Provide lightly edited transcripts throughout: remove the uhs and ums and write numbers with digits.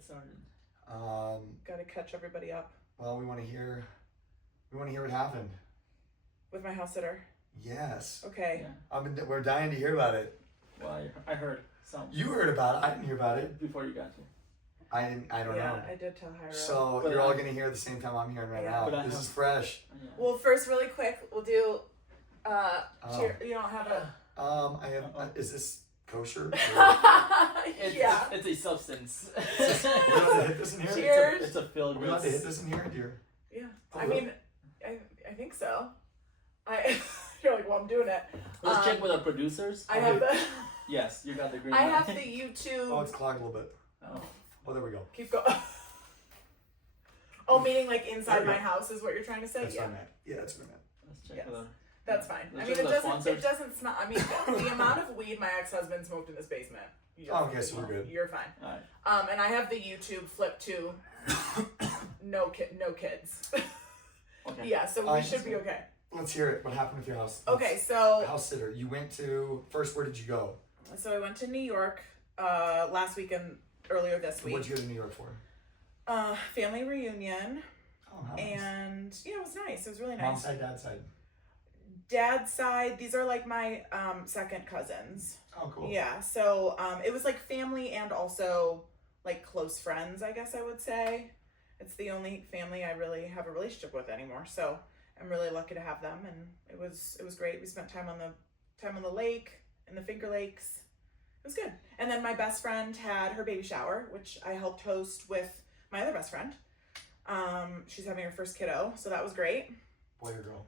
get started? Gotta catch everybody up. Well, we want to hear what happened. With my house sitter. Yes. Okay. Yeah. We're dying to hear about it. Well, I heard some. You heard about it. I didn't hear about it. Before you got to. I don't know. Yeah, I did tell Jairo. So But you're all gonna hear at the same time I'm hearing right now. This is fresh. Yeah. Well, first, really quick, we'll do. You don't have a. I have. Is this kosher? It's a substance. We allowed to hit this in here? Cheers. It's a filled. Are we allowed to hit this in here, dear? Yeah. Oh, I mean, I think so. You're like, well, I'm doing it. Let's check with our producers. I have the. Yes, you got the green I light. have the YouTube. Oh, it's clogged a little bit. Oh, there we go. Keep going. Oh, meaning like inside my house is what you're trying to say? That's what I meant. Yeah, that's what I meant. let's check Yes. with our. That's fine. Let's I mean, check with our it sponsors. doesn't smell. I mean, the amount of weed my ex-husband smoked in this basement. Okay, so we're good. You're fine. All right. And I have the YouTube flip to no kids. Okay. Yeah, so we should be okay. Let's hear it. What happened with your house? Okay, so House sitter. You went to first. Where did you go? I went to New York last weekend, earlier this week. What'd you go to New York for? Family reunion. Oh, nice. And yeah, it was nice. It was really nice. Mom's side, dad's side. Dad's side, these are like my second cousins. Oh, cool. Yeah, so it was like family and also like close friends, I guess I would say. It's the only family I really have a relationship with anymore. So I'm really lucky to have them, and it was great. We spent time on the lake, in the Finger Lakes. It was good. And then my best friend had her baby shower, which I helped host with my other best friend. She's having her first kiddo, so that was great. Boy or girl?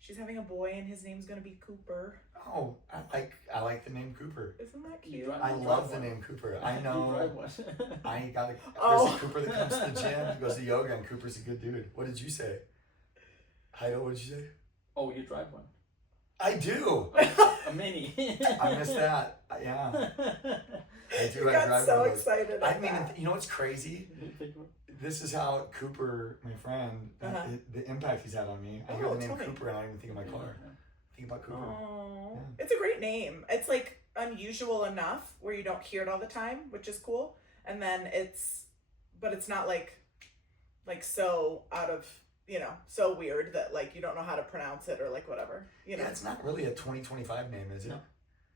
She's having a boy, and his name's gonna be Cooper. Oh, I like the name Cooper. Isn't that cute? I love the name Cooper. I know. I got there's Oh. a Cooper that comes to the gym. He goes to yoga, and Cooper's a good dude. What did you say? Heido, what did you say? Oh, you drive one. I do. A mini. I missed that. Yeah. I do. You I got drive so one of those. excited. I mean, you know what's crazy? Pick one. This is how Cooper, my friend, the impact he's had on me. I hear the name totally. Cooper and I don't even think of my car. Think about Cooper. Oh, Yeah. it's a great name. It's like unusual enough where you don't hear it all the time, which is cool. And then but it's not like so out of, so weird that like you don't know how to pronounce it or like whatever, Yeah, it's not really a 2025 name, is it?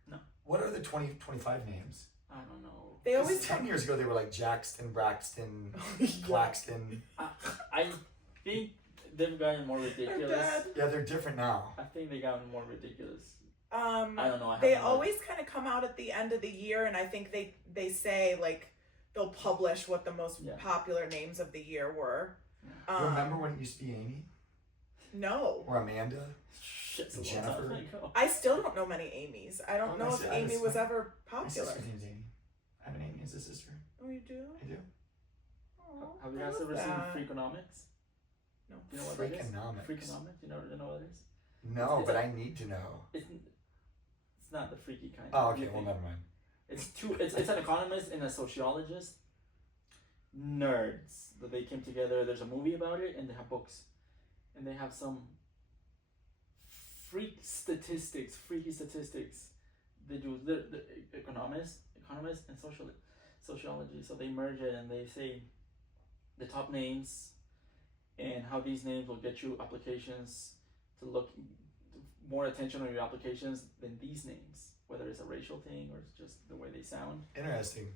No. What are the 2025 names? I don't know. They always 10 years ago they were like Jackson, Braxton, Yeah. Claxton. I think they've gotten more ridiculous. Dad. Yeah, they're different now. I think they gotten more ridiculous. I don't know. They always kind of come out at the end of the year, and I think they say like they'll publish what the most popular names of the year were. Remember when it used to be Amy? No. Or Amanda? Shit, And Jennifer? I still don't know many Amy's. I don't know if Amy was ever My popular. sister's name's Amy. I have an Amy as a sister. Oh, you do? I do. Oh, Have you I guys love ever seen that. Freakonomics? No. You know what that is? Freakonomics. Freakonomics? You know what it is? No, It's but a- I need to know. It's not the freaky kind. Oh, You okay. Well, think. never mind. It's an economist and a sociologist. Nerds that they came together. There's a movie about it, and they have books, and they have some freaky statistics. They do the economists and sociology. So they merge it, and they say the top names and how these names will get you applications to look more attention on your applications than these names, whether it's a racial thing or it's just the way they sound. Interesting.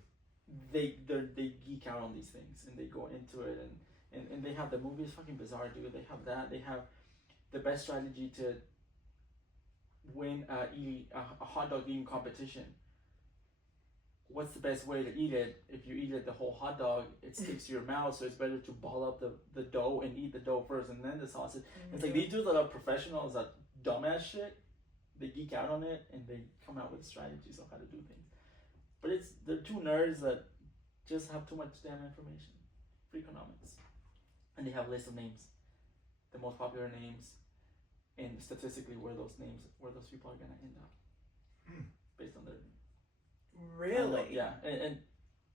They geek out on these things and they go into it and they have the movie. It's fucking bizarre, dude. They have that. They have the best strategy to win a hot dog eating competition. What's the best way to eat it? If you eat it the whole hot dog, it sticks to your mouth, so it's better to ball up the dough and eat the dough first and then the sausage. It's like these dudes that are professionals at dumbass shit, they geek out on it and they come out with strategies on how to do things. But they're two nerds that just have too much damn information. Freakonomics. And they have lists of names, the most popular names, and statistically where those people are gonna end up based on their. Really? Yeah, and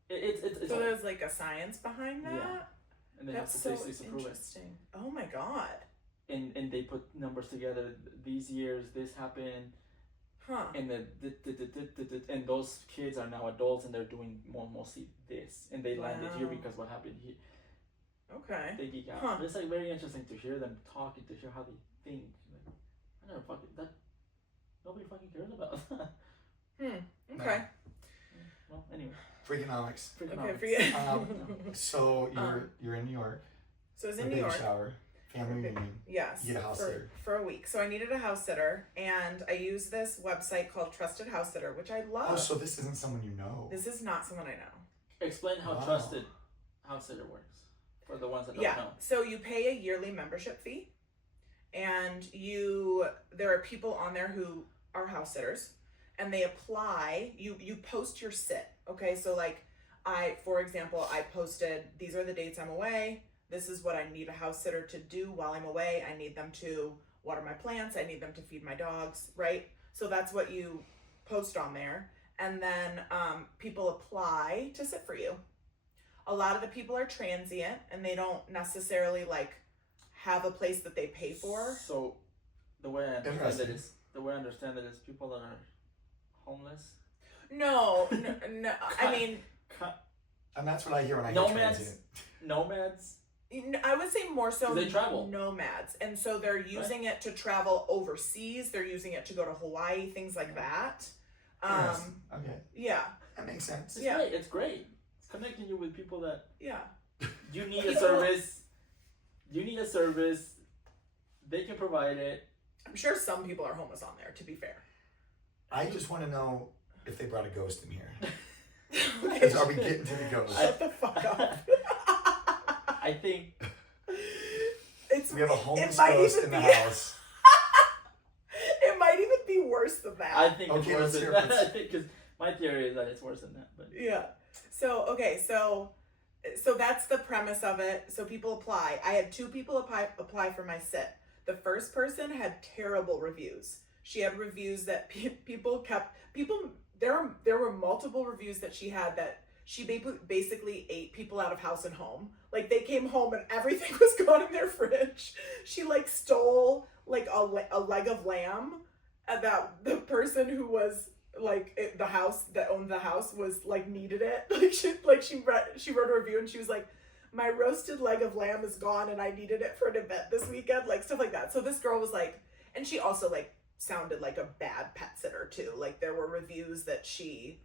it's so there's like a science behind that. Yeah. And they That's have so statistics to prove it. interesting. Oh my god. And they put numbers together. These years, this happened. Huh. And and those kids are now adults and they're doing mostly this, and they landed here Wow. because what happened here. Okay. They geek out. Huh. But it's like very interesting to hear them talk and to hear how they think. Like, I never fucking that. Nobody fucking cares about that. Okay. Well, anyway. Freakonomics. Okay, for you. So you're in New York. So I was A in New baby York. shower. Family reunion. Yes. You get a house sitter. For a week. So I needed a house sitter, and I used this website called Trusted House Sitter, which I love. Oh, so this isn't someone you know. This is not someone I know. Explain how Wow. trusted house sitter works for the ones that don't know. So you pay a yearly membership fee, and there are people on there who are house sitters, and they apply. You post your sit. Okay, so like for example, I posted, these are the dates I'm away. This is what I need a house sitter to do while I'm away. I need them to water my plants. I need them to feed my dogs, right? So that's what you post on there. And then people apply to sit for you. A lot of the people are transient and they don't necessarily like have a place that they pay for. So the way I understand it is people that are homeless. No. I mean, And that's what I hear when I hear transient. Nomads. I would say more so They travel. nomads. And so they're using it to travel overseas. They're using it to go to Hawaii, things like that. Yes. Okay. Yeah. That makes sense. It's Yeah. great. It's great. It's connecting you with people that Yeah. you need a service. You need a service. They can provide it. I'm sure some people are homeless on there, to be fair. I just want to know if they brought a ghost in here. Okay. Because are we getting to the ghost? Shut the fuck up. I think We have a homeless might ghost even in the be- house. It might even be worse than that. I think Okay, it's worse let's than hear that. it. I think because my theory is that it's worse than that. But Yeah. So okay, so that's the premise of it. So people apply. I had 2 people apply for my sit. The first person had terrible reviews. She had reviews that people. There were multiple reviews that she had that she basically ate people out of house and home. Like they came home and everything was gone in their fridge. She like stole like a leg of lamb, and that the person who was like the house that owned the house was like needed it. She wrote a review and she was like, my roasted leg of lamb is gone and I needed it for an event this weekend, like stuff like that. So this girl was like, and she also like sounded like a bad pet sitter too. Like there were reviews that she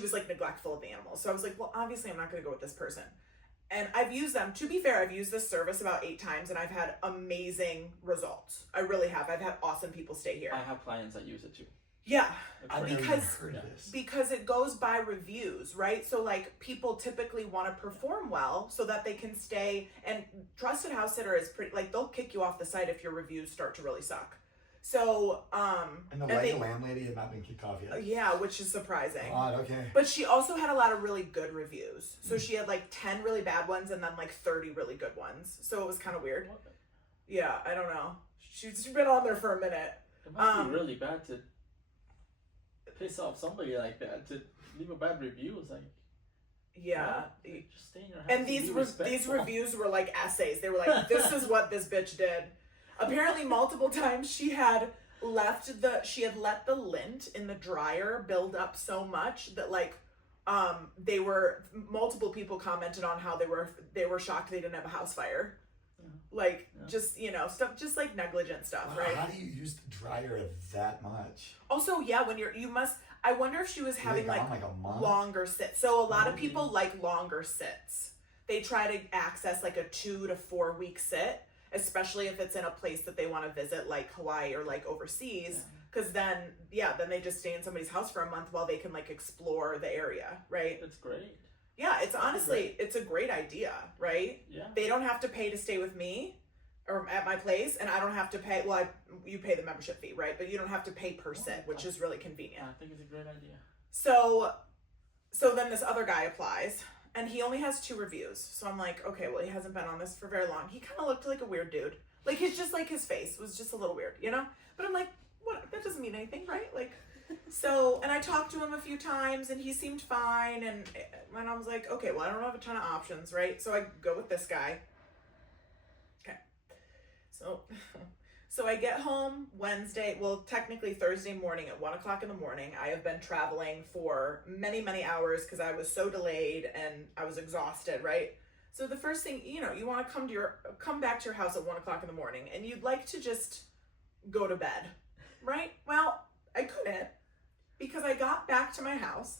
was like neglectful of the animals. So I was like, well, obviously I'm not going to go with this person. And I've used them. To be fair, I've used this service about 8 times and I've had amazing results. I really have. I've had awesome people stay here. I have clients that use it too. Yeah. I've never even heard of this. Because it goes by reviews, right? So like people typically want to perform well so that they can stay, and Trusted House Sitter is pretty, like they'll kick you off the site if your reviews start to really suck. So, And the leg of lamb lady had not been kicked off yet. yeah, which is surprising. Odd, okay. But she also had a lot of really good reviews. So she had like 10 really bad ones and then like 30 really good ones. So it was kind of weird. Yeah, I don't know. She's been on there for a minute. It must be really bad to piss off somebody like that, to leave a bad review. It's like, Yeah. like, just stay in your house. And these be these respectful. reviews were like essays. They were like, this is what this bitch did. Apparently multiple times she had let the lint in the dryer build up so much that like multiple people commented on how they were shocked they didn't have a house fire. Like just stuff, just like negligent stuff. Wow, right? how do you use the dryer that much? Also, yeah, when I wonder if she was having Really like gone, like a month? longer sits. So a lot of people like longer sits. They try to access like a 2 to 4 week sit, especially if it's in a place that they want to visit, like Hawaii or like overseas. Because then they just stay in somebody's house for a month while they can like explore the area, right? It's great. Yeah, it's honestly, it's a great idea, right? Yeah. They don't have to pay to stay with me or at my place, and I don't have to pay, you pay the membership fee, right? But you don't have to pay per sit, which is really convenient. I think it's a great idea. So then this other guy applies, and he only has 2 reviews. So I'm like, okay, well, he hasn't been on this for very long. He kind of looked like a weird dude. Like, he's just like, his face was just a little weird, But I'm like, what? That doesn't mean anything, right? Like, so, and I talked to him a few times, and he seemed fine, and I was like, okay, well, I don't have a ton of options, right? So I go with this guy. Okay. So I get home Wednesday, well, technically Thursday morning at 1 o'clock in the morning. I have been traveling for many, many hours because I was so delayed and I was exhausted, right? So the first thing, you know, you want to come back to your house at 1 o'clock in the morning and you'd like to just go to bed, right? Well, I couldn't because I got back to my house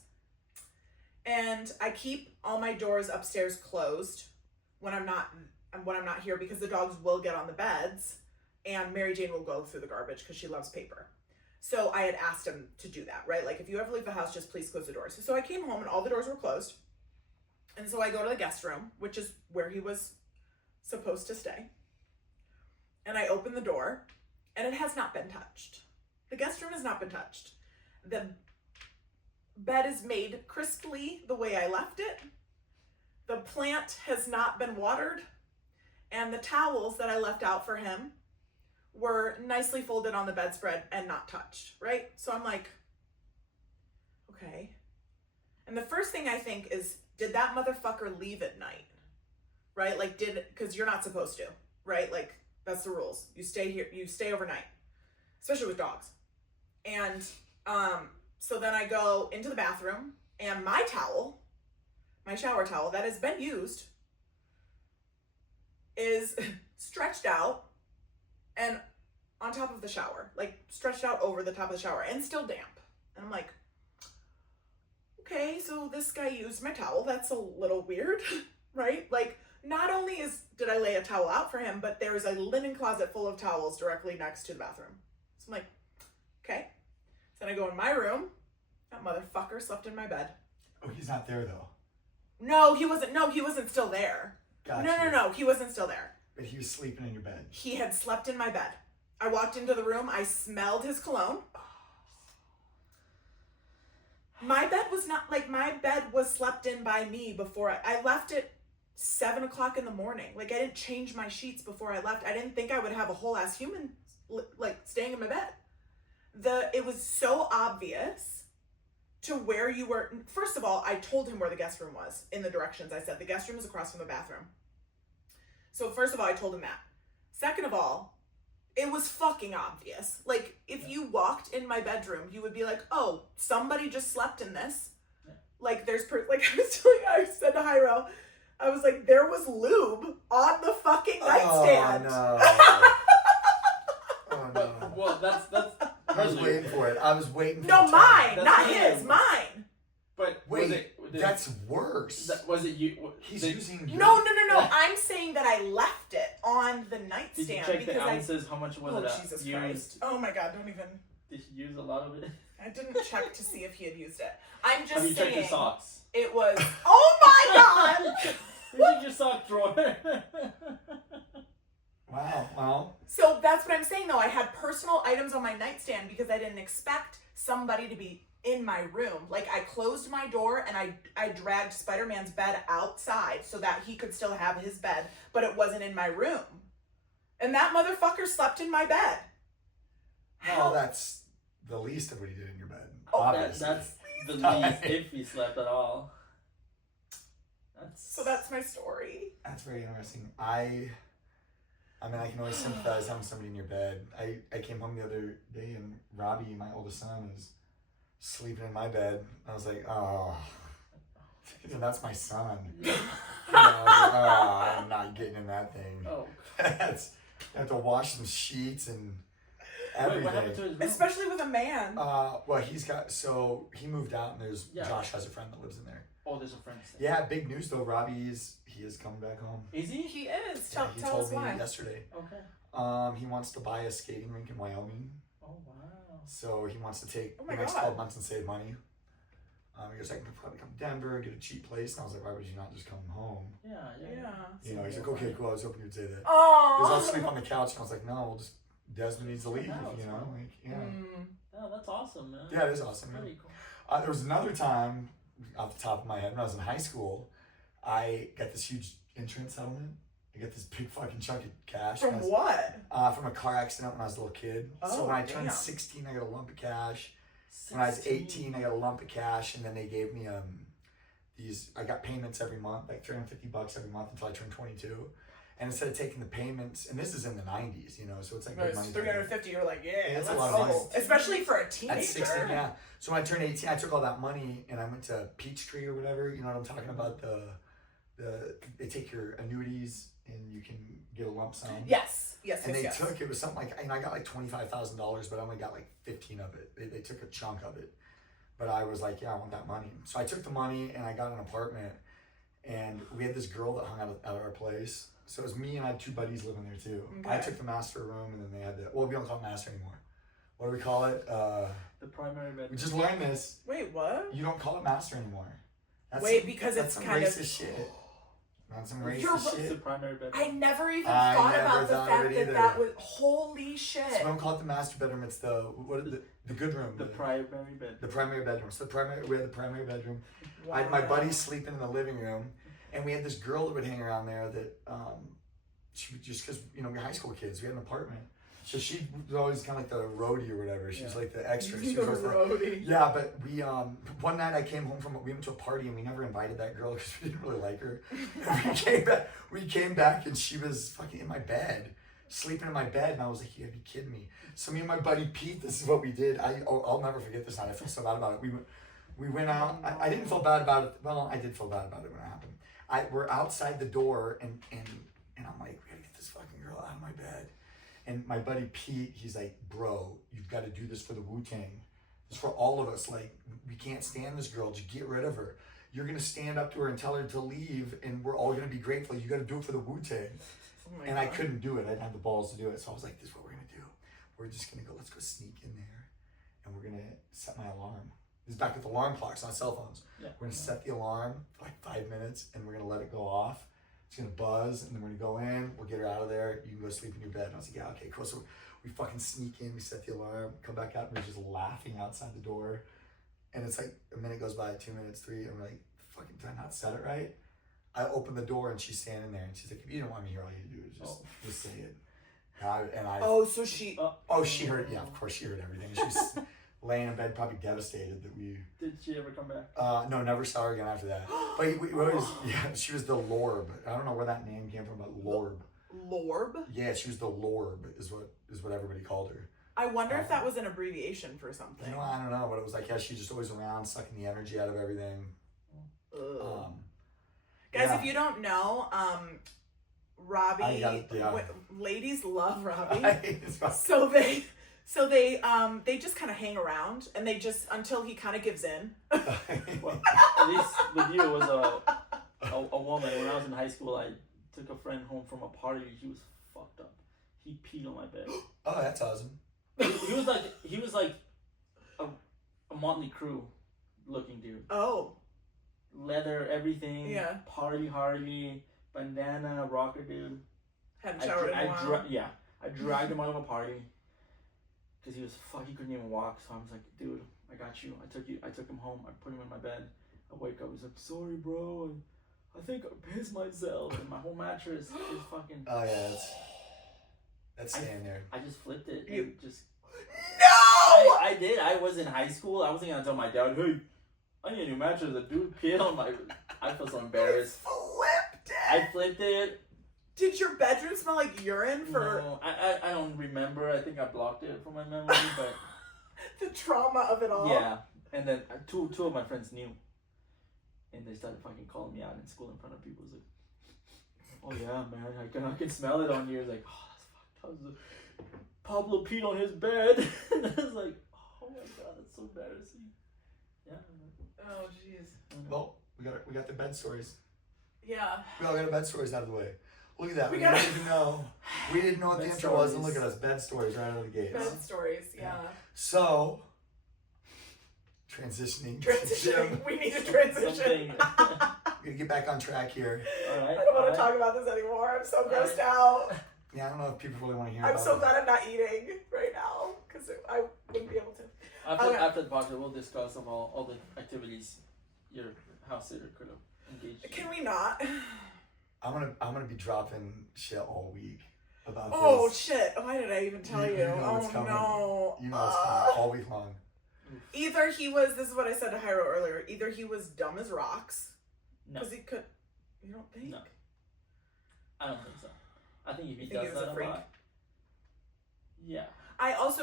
and I keep all my doors upstairs closed when I'm not here because the dogs will get on the beds. And Mary Jane will go through the garbage because she loves paper. So I had asked him to do that, right? Like, if you ever leave the house, just please close the doors. So I came home and all the doors were closed. And so I go to the guest room, which is where he was supposed to stay. And I open the door, and it has not been touched. The guest room has not been touched. The bed is made crisply the way I left it. The plant has not been watered. And the towels that I left out for him were nicely folded on the bedspread and not touched, right? So I'm like, okay. And the first thing I think is, did that motherfucker leave at night? Right? Like, because you're not supposed to, right? Like, that's the rules. You stay here, you stay overnight, especially with dogs. And so then I go into the bathroom and my towel, my shower towel that has been used, is stretched out and on top of the shower, like stretched out over the top of the shower and still damp. And I'm like, okay, so this guy used my towel. That's a little weird, right? Like, not only did I lay a towel out for him, but there's a linen closet full of towels directly next to the bathroom. So I'm like, okay. So then I go in my room. That motherfucker slept in my bed. Oh, he's not there though. No, he wasn't still there. Gotcha. No, he wasn't still there. But he was sleeping in your bed. He had slept in my bed. I walked into the room. I smelled his cologne. My bed was not, like, my bed was slept in by me before I left at 7 o'clock in the morning. Like, I didn't change my sheets before I left. I didn't think I would have a whole ass human, like, staying in my bed. It was so obvious to where you were. First of all, I told him where the guest room was in the directions. I said, the guest room is across from the bathroom. So first of all, I told him that. Second of all, it was fucking obvious. Like, if you walked in my bedroom, you would be like, oh, somebody just slept in this. Yeah. Like, like I said to Jairo, I was like, there was lube on the fucking nightstand. Oh, no. Oh, no. Well, that's I was waiting for it. I was waiting for No, mine, That's not him. his, mine. But wait, that's worse. Was it you? He's using your... No. I'm saying that I left it on the nightstand. Did you check the ounces? How much was it? Jesus used? Christ. Oh my God, don't even. Did you use a lot of it? I didn't check to see if he had used it. I'm just Have you saying. checked your socks? It was. Oh my God! You check your sock drawer. Wow. So that's what I'm saying, though. I had personal items on my nightstand because I didn't expect somebody to be in my room. Like, I closed my door and I dragged Spider-Man's bed outside so that he could still have his bed, but it wasn't in my room. And that motherfucker slept in my bed. Well, that's the least of what he did in your bed. Oh, obviously. That's the least if he slept at all. So that's my story. That's very interesting. I mean, I can always sympathize having somebody in your bed. I came home the other day and Robbie, my oldest son, was sleeping in my bed. I was like, oh, that's my son. I was like, oh, I'm not getting in that thing. Oh. I have to wash some sheets and everything. Wait, what happened to his room? Especially with a man. Well, he moved out and Josh has a friend that lives in there. Oh, there's a friend. Yeah, big news though. He is coming back home. Is he? He is. Yeah, he tell told us me why. yesterday. Okay. He wants to buy a skating rink in Wyoming. Oh, wow. So he wants to take Oh my the next God. 12 months and save money. He goes, I can probably come to Denver, get a cheap place. And I was like, why would you not just come home? Yeah. You know, he's like, okay, cool. I was hoping you'd say that. He Oh. goes, I'll sleep on the couch. And I was like, no, Desmond needs to leave, you know? Like, yeah. Oh, that's awesome, man. Yeah, it is awesome. Pretty cool. There was another time, off the top of my head, when I was in high school, I got this huge insurance settlement. I got this big fucking chunk of cash. From what? From a car accident when I was a little kid. So when I turned 16, I got a lump of cash. 16. When I was 18, I got a lump of cash, and then they gave me I got payments every month, like $350 every month until I turned 22. And instead of taking the payments, and this is in the 90s, you know, so it's like But good it's money. $350. You're like, yeah, It's let's a lot of money. go. Especially for a teenager. At 16, yeah. So when I turned 18, I took all that money and I went to Peachtree or whatever. You know what I'm talking about? They take your annuities and you can get a lump sum. Yes. And they took, it was something like, I got like $25,000, but I only got like 15 of it. They took a chunk of it. But I was like, yeah, I want that money. So I took the money and I got an apartment. And we had this girl that hung out at our place. So it was me and I had 2 buddies living there too. Okay. I took the master room and then they had we don't call it master anymore. What do we call it? The primary bedroom. We just learned this. Wait, what? You don't call it master anymore. Because it's some kind racist of shit. That's some racist shit. The primary bedroom. I never even thought about the fact that was holy shit. So we don't call it the master bedroom. It's the good room. The primary bedroom. The primary bedroom. So we had the primary bedroom. Wow. My buddy's sleeping in the living room, and we had this girl that would hang around there that she would just because we're high school kids. We had an apartment. So she was always kind of like the roadie or whatever. She was like the extra. She was roadie. Yeah, but we one night I came home we went to a party and we never invited that girl because we didn't really like her. And we came back and she was fucking in my bed, sleeping in my bed, and I was like, you gotta be kidding me. So me and my buddy Pete, this is what we did. I'll never forget this night. I feel so bad about it. We went out. I didn't feel bad about it. Well, I did feel bad about it when it happened. We're outside the door and I'm like, we gotta get this fucking girl out of my bed. And my buddy Pete, he's like, bro, you've got to do this for the Wu-Tang. It's for all of us. Like, we can't stand this girl. Just get rid of her. You're going to stand up to her and tell her to leave, and we're all going to be grateful. You got to do it for the Wu-Tang. Oh and God. I couldn't do it. I didn't have the balls to do it. So I was like, this is what we're going to do. We're just going to go, let's go sneak in there, and we're going to set my alarm. This is back with alarm clocks, not cell phones. Yeah. We're going to set the alarm for like 5 minutes, and we're going to let it go off. It's gonna buzz, and then we're gonna go in. We'll get her out of there. You can go sleep in your bed. And I was like, yeah, okay, cool. So we fucking sneak in. We set the alarm. Come back out, and we're just laughing outside the door. And it's like a minute goes by, 2 minutes, 3, and we're like, fucking, did I not set it right? I open the door, and she's standing there, and she's like, if you didn't want me here, all you do is just say it. So she. She heard. Yeah, of course she heard everything. She was laying in bed, probably devastated that we. Did she ever come back? No, never saw her again after that. But we always, she was the Lorb. I don't know where that name came from, but Lorb. Lorb? Yeah, she was the Lorb, is what everybody called her. I wonder if that was an abbreviation for something. You know, I don't know, but it was like, yeah, she's just always around, sucking the energy out of everything. Guys, if you don't know, Robbie, ladies love Robbie. So they just kind of hang around, and they just until he kind of gives in. Well, at least with you, it was a woman. When I was in high school, I took a friend home from a party. He was fucked up. He peed on my bed. Oh, that's awesome. He was like a Motley Crue looking dude. Oh. Leather, everything. Yeah. Party hardy, bandana, rocker dude. Hadn't showered in a while. I dragged him out of a party. Because he couldn't even walk, so I was like, dude, I got you. I took him home, I put him in my bed. I wake up, he's like, sorry bro, I think I pissed myself, and my whole mattress is fucking... Oh yeah, that's staying there. I just flipped it, No! I did, I was in high school, I wasn't gonna tell my dad, hey, I need a new mattress, a dude peed on my... I feel so embarrassed. I flipped it. Did your bedroom smell like urine for... No, I don't remember. I think I blocked it from my memory, but... The trauma of it all. Yeah. And then two of my friends knew. And they started fucking calling me out in school in front of people. It was like, oh yeah, man, I can smell it on you. It's like, oh, that's fucked up. Pablo peed on his bed. And I was like, oh my god, that's so embarrassing. Yeah. Oh, jeez. Well, we got the bed stories. Yeah. We all got the bed stories out of the way. Look at that. We didn't even know. We didn't know what the intro was, and look at us. Bed stories right out of the gate. Bed stories, yeah. So, transitioning. We need to transition. We're going to get back on track here. All right. I don't want to talk about this anymore. I'm so grossed out. Yeah, I don't know if people really want to hear about it. I'm so glad I'm not eating right now, because I wouldn't be able to. After the podcast, we'll discuss all the activities your house sitter could have engaged in. Can we not? I'm gonna be dropping shit all week about this. Shit! Why did I even tell you? You know Oh it's coming. no! You know it's coming all week long. Either he was. This is what I said to Jairo earlier. Either he was dumb as rocks. No. Because he could. You don't think? No. I don't think so. I think if he You think does he was that a freak? lot, yeah.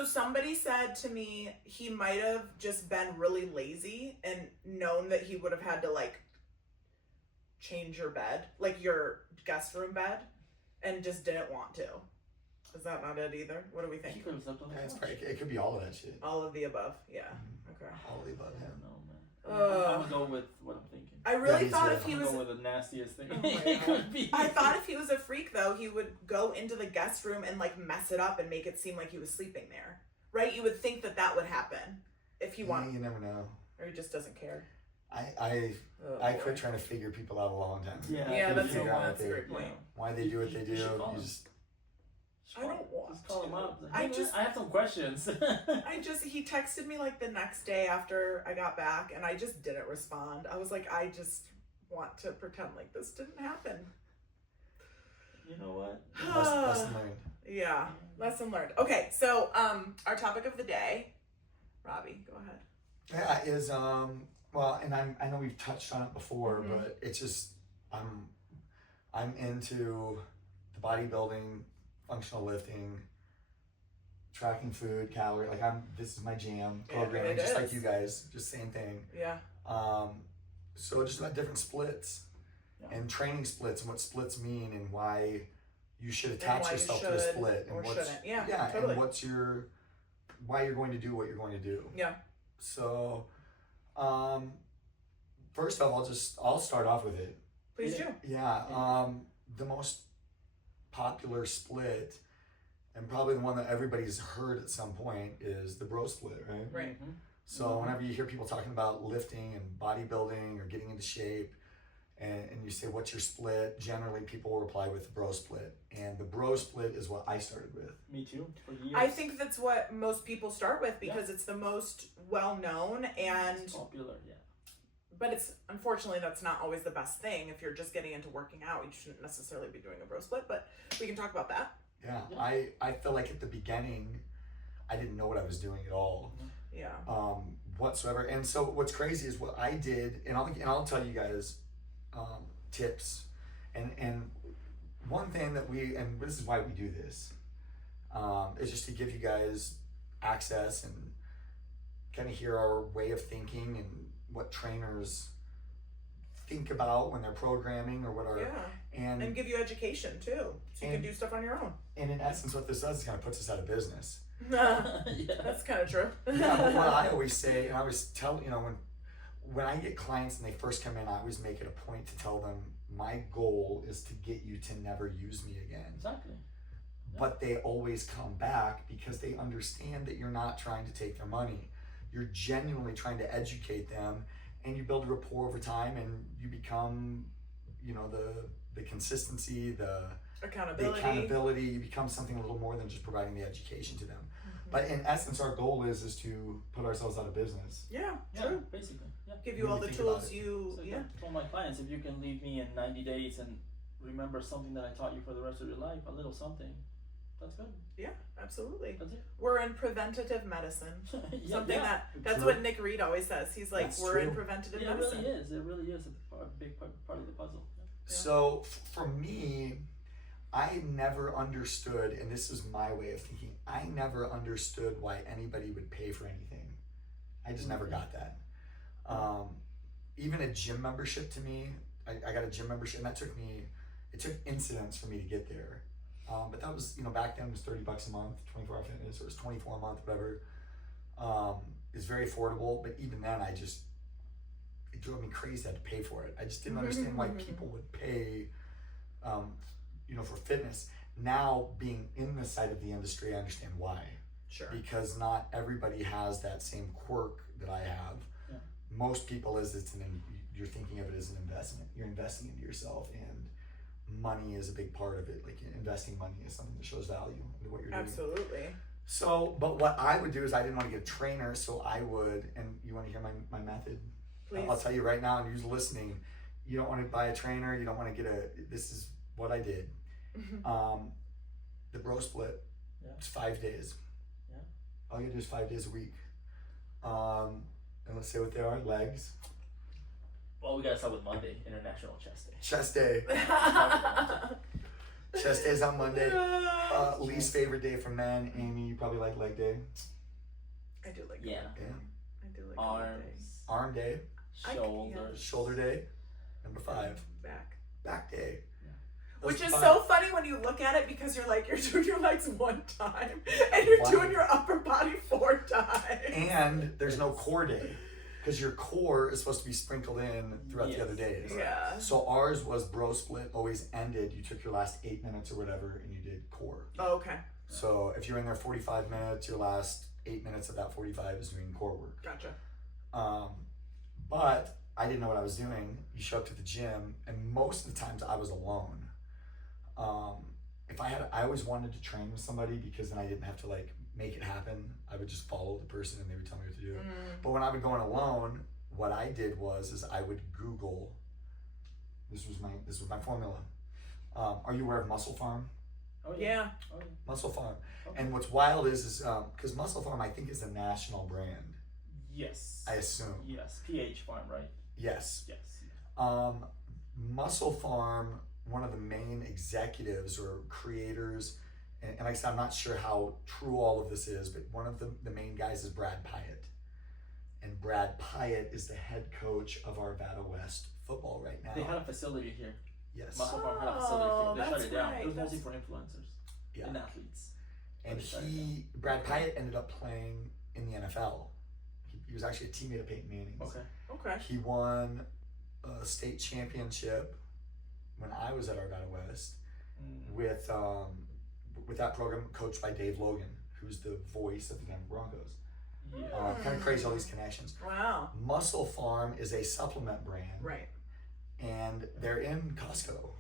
Somebody said to me he might have just been really lazy and known that he would have had to like change your bed, like your guest room bed, and just didn't want to. Is that not it either? What do we He think? could have slept on the It's couch. probably, it could be all of that shit. All of the above. Yeah. Okay. All of the above, I yeah. don't know, man. Ugh. I'm gonna go with what I'm thinking. I really me thought too. if he I'm was gonna go with the nastiest thing Oh my it God. could be. I thought if he was a freak though, he would go into the guest room and like mess it up and make it seem like he was sleeping there. Right? You would think that that would happen if he wanted, You never know. or he just doesn't care. I Oh, quit boy. trying to figure people out a long time ago. Yeah, Yeah, that's a, figure out that's a what great they- point. Why they do what they do. You should call You him. just I don't want Just call him to. up. Like, I hey, man, just- I have some questions. He texted me like the next day after I got back and I just didn't respond. I was like, I just want to pretend like this didn't happen. You know what? lesson learned. Yeah, lesson learned. Okay, so our topic of the day, Robbie, go ahead. Yeah, is well, and I know we've touched on it before, Mhm. but it's just I'm into the bodybuilding, functional lifting, tracking food, calorie. Like this is my jam. Yeah, Programming, it just like is. you guys, just same thing. Yeah. So just about different splits Yeah. and training splits and what splits mean and why you should And attach why you yourself to a should split and or what's shouldn't. Yeah, totally. and what's why you're going to do what you're going to do. Yeah. So, first off, I'll start off with it. Please do. Yeah. The most popular split, and probably the one that everybody's heard at some point, is the bro split, right? Right. Mhm. So whenever you hear people talking about lifting and bodybuilding or getting into shape, and you say, what's your split? Generally, people will reply with the bro split. And the bro split is what I started with. Me too. For years. I think that's what most people start with because it's the most well known and It's popular. Yeah. but it's unfortunately that's not always the best thing. If you're just getting into working out, you shouldn't necessarily be doing a bro split, but we can talk about that. Yeah. Yeah. I feel like at the beginning, I didn't know what I was doing at all. Yeah. Whatsoever. And so what's crazy is what I did, and I'll tell you guys tips. And one thing that and this is why we do this, is just to give you guys access and kind of hear our way of thinking and what trainers think about when they're programming or what are Yeah. And give you education too. So you can do stuff on your own. and in essence what this does is kind of puts us out of business. Yeah. That's kind of true. Yeah, but what I always say, and I always tell, when I get clients and they first come in, I always make it a point to tell them my goal is to get you to never use me again. Exactly. But they always come back because they understand that you're not trying to take their money. You're genuinely trying to educate them, and you build a rapport over time, and you become, the consistency, the accountability. You become something a little more than just providing the education to them. Mm-hmm. But in essence, our goal is to put ourselves out of business. Yeah, Yeah. true. Basically. Yeah. Give you When all you the think about tools it. you So yeah. I told my clients, if you can leave me in 90 days and remember something that I taught you for the rest of your life, a little something, that's good. Yeah, absolutely. That's it. We're in preventative medicine. Yeah, Something yeah. that's True. what Nick Reed always says. He's like, That's we're in true. preventative Yeah, it medicine. really is. It really is a big part of the puzzle. Yeah. So for me, I never understood, and this is my way of thinking, I never understood why anybody would pay for anything. I just never got that. Even a gym membership to me, I got a gym membership, and it took incidents for me to get there. But that was, back then it was $30 a month, 24-hour fitness, or it was 24 a month, whatever. It's very affordable, but even then it drove me crazy. I had to pay for it. I just didn't understand why people would pay, for fitness. Now, being in the side of the industry, I understand why. Sure. Because not everybody has that same quirk that I have. Yeah. Most people you're thinking of it as an investment. You're investing into yourself, and money is a big part of it. Like investing money is something that shows value into what you're doing. Absolutely. So, but what I would do is I didn't want to get a trainer, so I would, and you want to hear my method? Please. I'll tell you right now, and who's listening, you don't want to buy a trainer, you don't want to this is what I did. The bro split, it's 5 days. Yeah. All you do is 5 days a week. And let's say what they are, legs. Well, we gotta start with Monday, International Chest Day. Chest day. Chest days on Monday. Least favorite day for men. Amy, you probably like leg day. I do like Yeah. leg day. I do like leg day. Arms, Arm day. shoulders. Shoulder day. Number 5. Back. Back day. Which is 5. so funny when you look at it because you're like, you're doing your legs 1 time and you're doing your upper body 4 times. And there's no core day because your core is supposed to be sprinkled in throughout the other days. Yeah. So ours was bro split, always ended. You took your last 8 minutes or whatever and you did core. Oh, okay. So if you're in there 45 minutes, your last 8 minutes of that 45 is doing core work. Gotcha. But I didn't know what I was doing. You show up to the gym, and most of the times I was alone. I always wanted to train with somebody because then I didn't have to like make it happen. I would just follow the person and they would tell me what to do. But when I would go in alone, what I did was I would Google. This was my formula. Are you aware of Muscle Farm? Oh Yeah. Oh, yeah. Muscle Farm. Okay. And what's wild is because Muscle Farm I think is a national brand. Yes. I assume. Yes. PH Farm, right? Yes. Yes. Muscle Farm, one of the main executives or creators, and like I said, I'm not sure how true all of this is, but one of the main guys is Brad Pyatt. And Brad Pyatt is the head coach of Arvada West football right now. They had a facility here. Yes. Muscle Farm had a facility here. They shut that's it down. right. It was mostly for influencers and athletes. And Brad Pyatt ended up playing in the NFL. He was actually a teammate of Peyton Manning's. Okay. He won a state championship when I was at Arvada West with that program coached by Dave Logan, who's the voice of the Denver Broncos. Yeah. Kind of crazy, all these connections. Wow. Muscle Farm is a supplement brand. Right. And they're in Costco.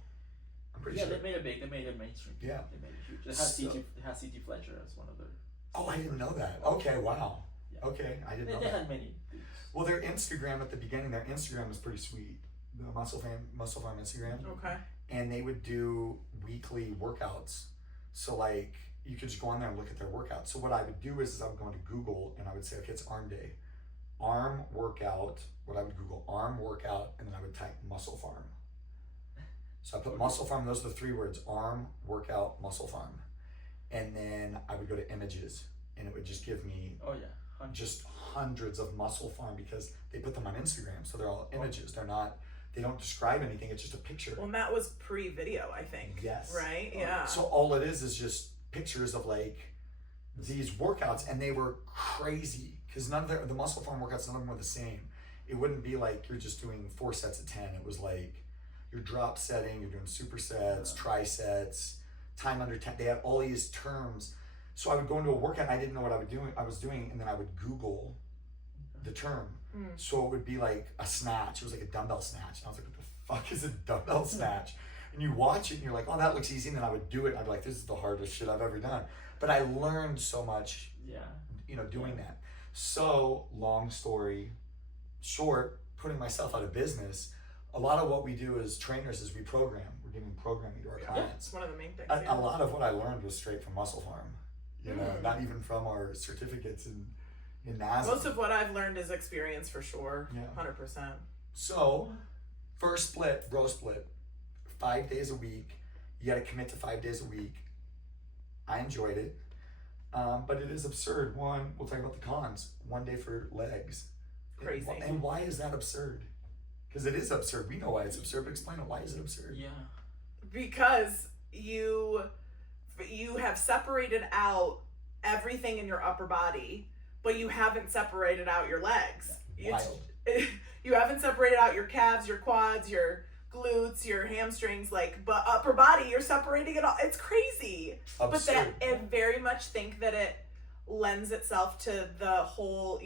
I'm pretty sure. They made it big. They made it mainstream. Yeah. They made it huge. It has CT Fletcher as one of their. Oh, I didn't know that. Okay, wow. Yeah. Okay, I didn't know They that. had many dudes. Well, their Instagram at the beginning, their Instagram was pretty sweet. The Muscle Farm Instagram. Okay. And they would do weekly workouts. So like you could just go on there and look at their workouts. So what I would do is I would go into Google and I would say, okay, it's arm day. Arm workout. What I would Google, arm workout, and then I would type Muscle Farm. So I put Muscle Farm, those are the 3 words, arm workout, Muscle Farm. And then I would go to images and it would just give me just hundreds of Muscle Farm because they put them on Instagram. So they're all images. They don't describe anything. It's just a picture. Well, and that was pre-video, I think. Yes. Right? Yeah. So all it is just pictures of like these workouts, and they were crazy because none of the Muscle Farm workouts, none of them were the same. It wouldn't be like you're just doing 4 sets of 10. It was like you're drop setting, you're doing supersets, trisets, time under 10. They had all these terms. So I would go into a workout and I didn't know what I was doing, and then I would Google the term. So it would be like a snatch. It was like a dumbbell snatch. And I was like, what the fuck is a dumbbell snatch? And you watch it and you're like, oh, that looks easy. And then I would do it. And I'd be like, this is the hardest shit I've ever done. But I learned so much, doing that. So long story short, putting myself out of business, a lot of what we do as trainers is we program. We're giving programming to our clients. It's one of the main things. A lot of what I learned was straight from Muscle Farm. Not even from our certificates in NASA. Most of what I've learned is experience for sure. Yeah. 100%. So, first split, bro split, 5 days a week. You got to commit to 5 days a week. I enjoyed it, but it is absurd. One, we'll talk about the cons. 1 day for legs. Crazy. And why is that absurd? Because it is absurd. We know why it's absurd, but explain it. Why is it absurd? Yeah. Because you have separated out everything in your upper body, but you haven't separated out your legs. Wild. You haven't separated out your calves, your quads, your glutes, your hamstrings, but upper body, you're separating it all. It's crazy. Absurd. But I very much think that it lends itself to the whole,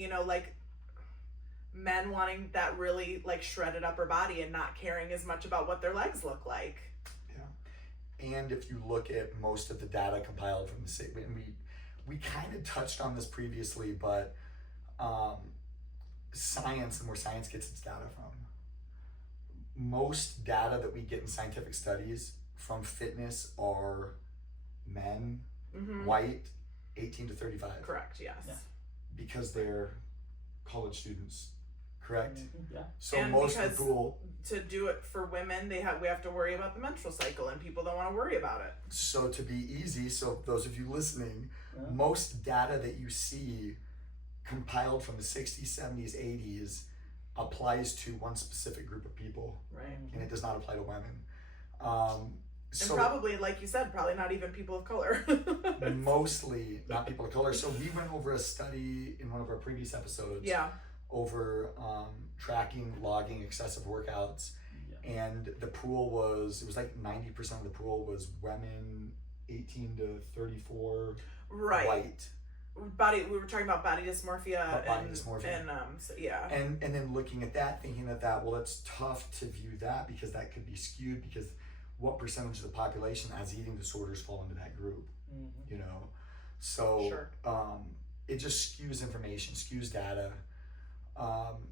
men wanting that really shredded upper body and not caring as much about what their legs look like. Yeah. And if you look at most of the data compiled from the state, and we kind of touched on this previously, but science and where science gets its data from. Most data that we get in scientific studies from fitness are men, white, 18 to 35. Correct, yes. Yeah. Because they're college students correct? Mm-hmm. Yeah. So And most of because the pool. to do it for women, we have to worry about the menstrual cycle, and people don't want to worry about it. So to be easy, so those of you listening, Yeah. most data that you see compiled from the 60s, 70s, 80s applies to one specific group of people, Right. and it does not apply to women. And So probably, like you said, probably not even people of color. mostly not people of color. So we went over a study in one of our previous episodes Yeah. over tracking, logging excessive workouts. Yeah. And the pool was like 90% of the pool was women 18 to 34, Right. white. We were talking about body dysmorphia. And so, yeah. And then looking at that, thinking that, well, it's tough to view that because that could be skewed because what percentage of the population has eating disorders fall into that group, Mm-hmm. you know? So Sure. it just skews information, skews data.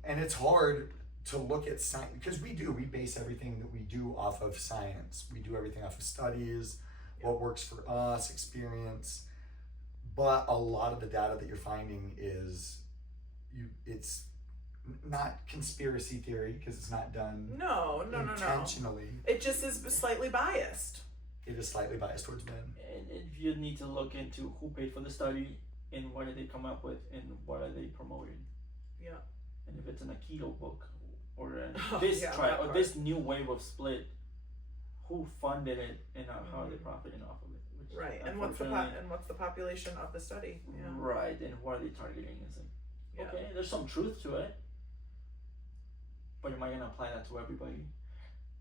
And it's hard to look at science because we base everything that we do off of science. We do everything off of studies, what works for us, experience. But a lot of the data that you're finding it's not conspiracy theory because it's not done No. intentionally. It just is slightly biased. It is slightly biased towards men. And if you need to look into who paid for the study and what did they come up with and what are they promoting. Yeah. And if it's in a keto book or Oh, this yeah, try that or part. this new wave of split, who funded it and how are they profiting off of it? Which Right. And what's the population of the study? Yeah. Right, and who are they targeting? It's like, Yeah. okay, there's some truth to it, but am I gonna apply that to everybody?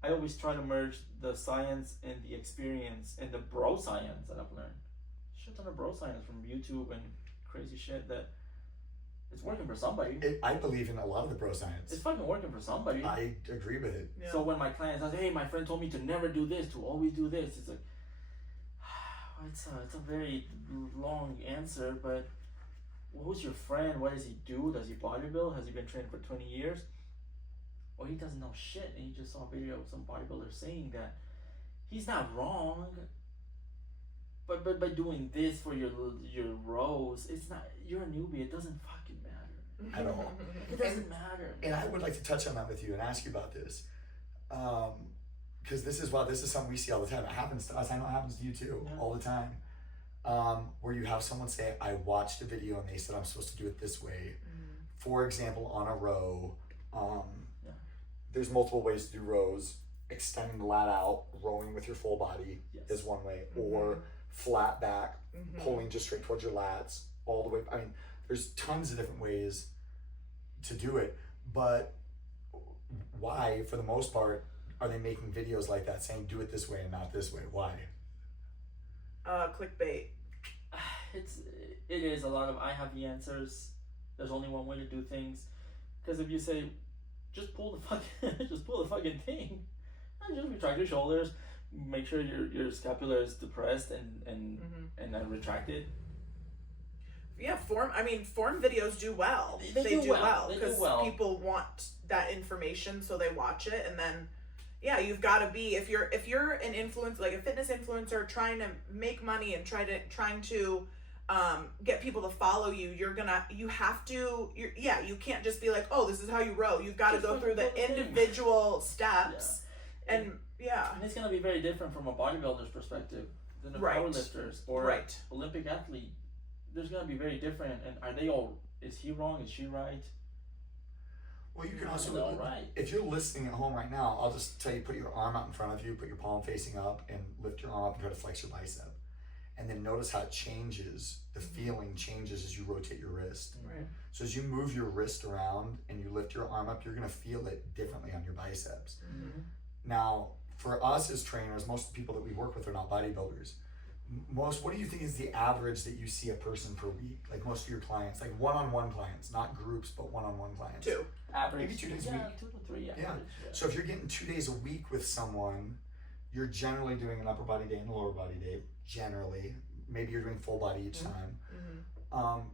I always try to merge the science and the experience and the bro science that I've learned. Shit ton of bro science from YouTube and crazy shit that it's working for somebody. I believe in a lot of the bro science. It's fucking working for somebody. I agree with it. Yeah. So when my clients say, "Hey, my friend told me to never do this, to always do this," it's like, it's a very long answer. But who's your friend? What does he do? Does he bodybuild? Has he been training for 20 years? Or he doesn't know shit, and he just saw a video of some bodybuilder saying that he's not wrong. But by doing this for your rows, it's not. You're a newbie. It doesn't fucking matter. At all. It doesn't matter. And I would like to touch on that with you and ask you about this. Because this is something we see all the time. It happens to us. I know it happens to you too, Yeah. all the time. Where you have someone say, I watched a video and they said I'm supposed to do it this way. For example, on a row, there's multiple ways to do rows. Extending the lat out, rowing with your full body is one way. Or flat back, pulling just straight towards your lats, all the way. I mean, there's tons of different ways to do it. But why, for the most part, are they making videos like that saying do it this way and not this way? Why? Clickbait. It is a lot of I have the answers. There's only one way to do things. Because if you say, just pull the fucking thing, and just retract your shoulders, make sure your scapula is depressed and retracted. Yeah, form videos do well. They do well. They do because well. people want that information, so they watch it, and then you've got to be if you're an influencer, like a fitness influencer, trying to make money and trying to get people to follow you. You can't just be like, oh, this is how you row. You've got to go through the individual steps, and it's gonna be very different from a bodybuilder's perspective than a powerlifter's or Olympic athlete. There's gonna be very different. And are they all? Is he wrong? Is she right? Well, you can also, if you're listening at home right now, I'll just tell you, put your arm out in front of you, put your palm facing up, and lift your arm up and try to flex your bicep. And then notice how it changes, the feeling changes as you rotate your wrist. Right. So as you move your wrist around and you lift your arm up, you're gonna feel it differently on your biceps. Now, for us as trainers, most of the people that we work with are not bodybuilders. What do you think is the average that you see a person per week? Like most of your clients, like one-on-one clients, not groups, but one-on-one clients. 2. Average. Maybe 2 days a week. 2 to 3. Yeah. Average, So if you're getting 2 days a week with someone, you're generally doing an upper body day and a lower body day. Generally, maybe you're doing full body each time,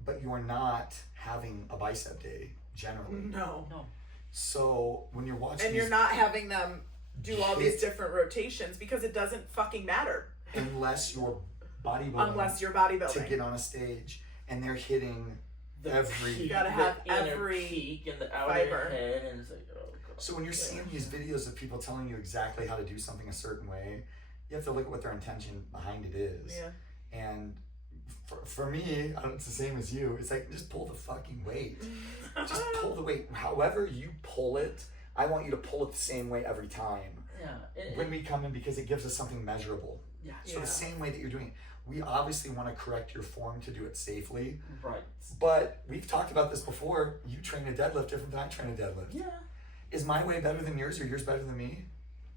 but you are not having a bicep day. Generally, No. So when you're watching, And you're not having them do all these different rotations because it doesn't fucking matter. Unless you're bodybuilding. Unless you're bodybuilding. To get on a stage and they're hitting You gotta have the inner every cheek and the outer fiber. head, and it's like, oh god. So when you're seeing these videos of people telling you exactly how to do something a certain way, you have to look at what their intention behind it is. Yeah. And for me, it's the same as you. It's like, just pull the fucking weight. Just pull the weight. However you pull it, I want you to pull it the same way every time. Yeah. When we come in, because it gives us something measurable. Yeah. So the same way that you're doing it, we obviously want to correct your form to do it safely. Right. But we've talked about this before. You train a deadlift different than I train a deadlift. Yeah. Is my way better than yours, or yours better than me?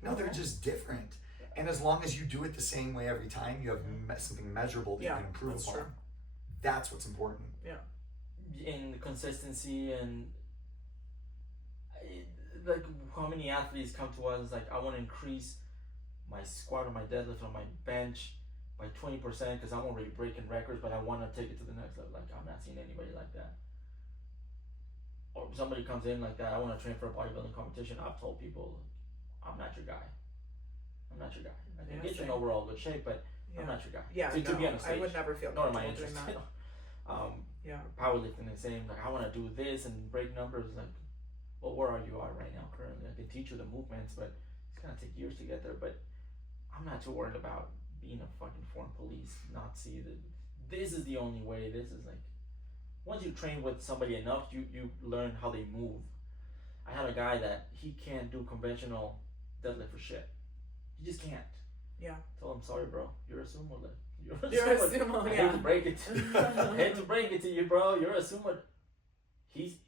No, they're just different. And as long as you do it the same way every time, you have something measurable that you can improve that's upon. true. That's what's important. In consistency and like how many athletes come to us like, I want to increase my squat or my deadlift or my bench by 20% because I'm already breaking records, but I want to take it to the next level. Like, I'm not seeing anybody like that. Or somebody comes in like that, I want to train for a bodybuilding competition. I've told people, I'm not your guy. I'm not your guy. I can get you in overall good shape, but I'm not your guy. Yeah, to be on a stage. I would never feel nor am I comfortable doing interested. that. Powerlifting the same. Like, I want to do this and break numbers. Like, well, where are you at right now currently? I can teach you the movements, but it's gonna take years to get there. But I'm not too worried about being a fucking foreign police, not see that this is the only way. This is like, once you train with somebody enough, you learn how they move. I had a guy that he can't do conventional deadlift for shit. He just can't. Yeah. Tell him, sorry, bro. You're a sumo. You're a sumo. I hate to break it. I hate to break it to you, bro. You're a sumo. His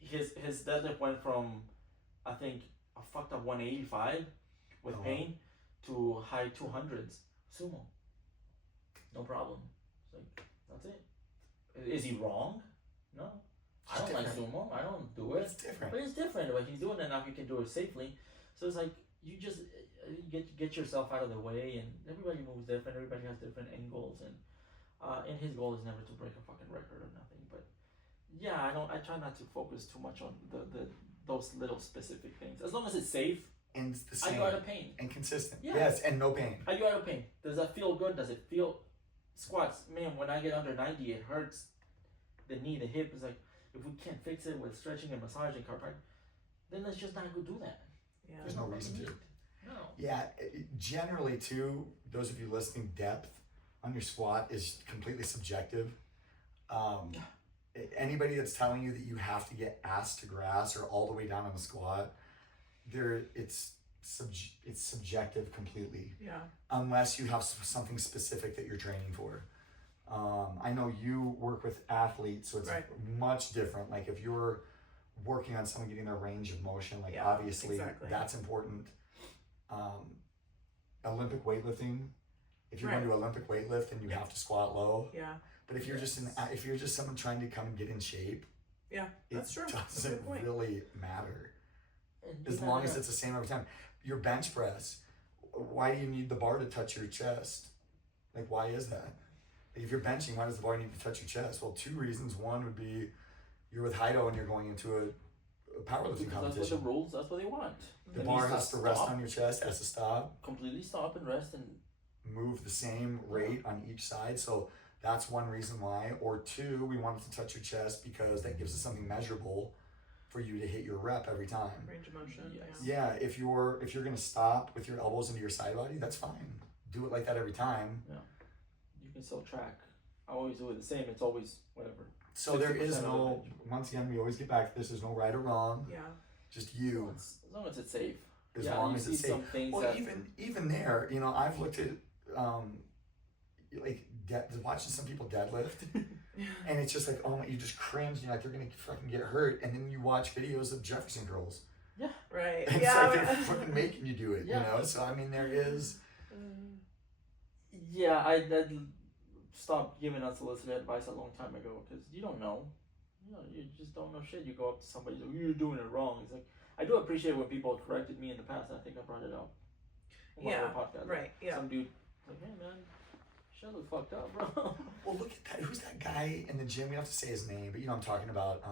deadlift went from, I think, a fucked up 185 with pain to high 200s sumo. No problem. It's like, that's it. Is he wrong? No. I don't like sumo. I don't do it. It's different. But it's different. Like, he's doing it now. He can do it safely. So it's like, you just get yourself out of the way, and everybody moves different. Everybody has different angles, and his goal is never to break a fucking record or nothing. But yeah, I try not to focus too much on those little specific things. As long as it's safe. And it's the same. Are you out of pain? And consistent. Yeah. Yes, and no pain. Are you out of pain? Does that feel good? Does it feel squats? Man, when I get under 90, it hurts. The knee, the hip is like, if we can't fix it with stretching and massaging, chiropractic, then let's just not go do that. Yeah. There's no reason to. No. Yeah, generally too, those of you listening, depth on your squat is completely subjective. Anybody that's telling you that you have to get ass to grass or all the way down on the squat, it's subjective completely. Yeah. Unless you have something specific that you're training for. I know you work with athletes, so it's much different. Like if you're working on someone getting their range of motion, like obviously that's important. Olympic weightlifting, if you're going to do Olympic weightlift, then you have to squat low. Yeah. But if you're if you're just someone trying to come and get in shape, that's true. It doesn't really matter. As long as it's the same every time. Your bench press, why do you need the bar to touch your chest? Like, why is that? If you're benching, why does the bar need to touch your chest? Well, two reasons. One would be you're with Jairo and you're going into a powerlifting competition. That's what the rules, that's what they want. The bar has to rest on your chest, has to stop. Completely stop and rest and move the same rate on each side. So that's one reason why. Or two, we want it to touch your chest because that gives us something measurable for you to hit your rep every time. Range of motion. Yeah, if you're gonna stop with your elbows into your side body, that's fine. Do it like that every time. Yeah. You can still track. I always do it the same. It's always whatever. So there is no, once again, we always get back to this, there's no right or wrong. Yeah. Just you. As long as it's safe. As long as it's safe. Well, that... even there, you know, I've looked at like watching some people deadlift, and it's just like, oh, you just cringe. And you're like, they're gonna fucking get hurt. And then you watch videos of Jefferson girls. Yeah. Right. And it's like they're fucking making you do it. You know. So I mean, there is. Yeah, I stopped giving unsolicited advice a long time ago because you don't know. You just don't know shit. You go up to somebody, like, you're doing it wrong. It's like, I do appreciate when people corrected me in the past. I think I brought it up. Right. Yeah. Some dude like, hey man, shit looks fucked up, bro. Well, look at that. Who's that guy in the gym? We don't have to say his name, but you know what I'm talking about.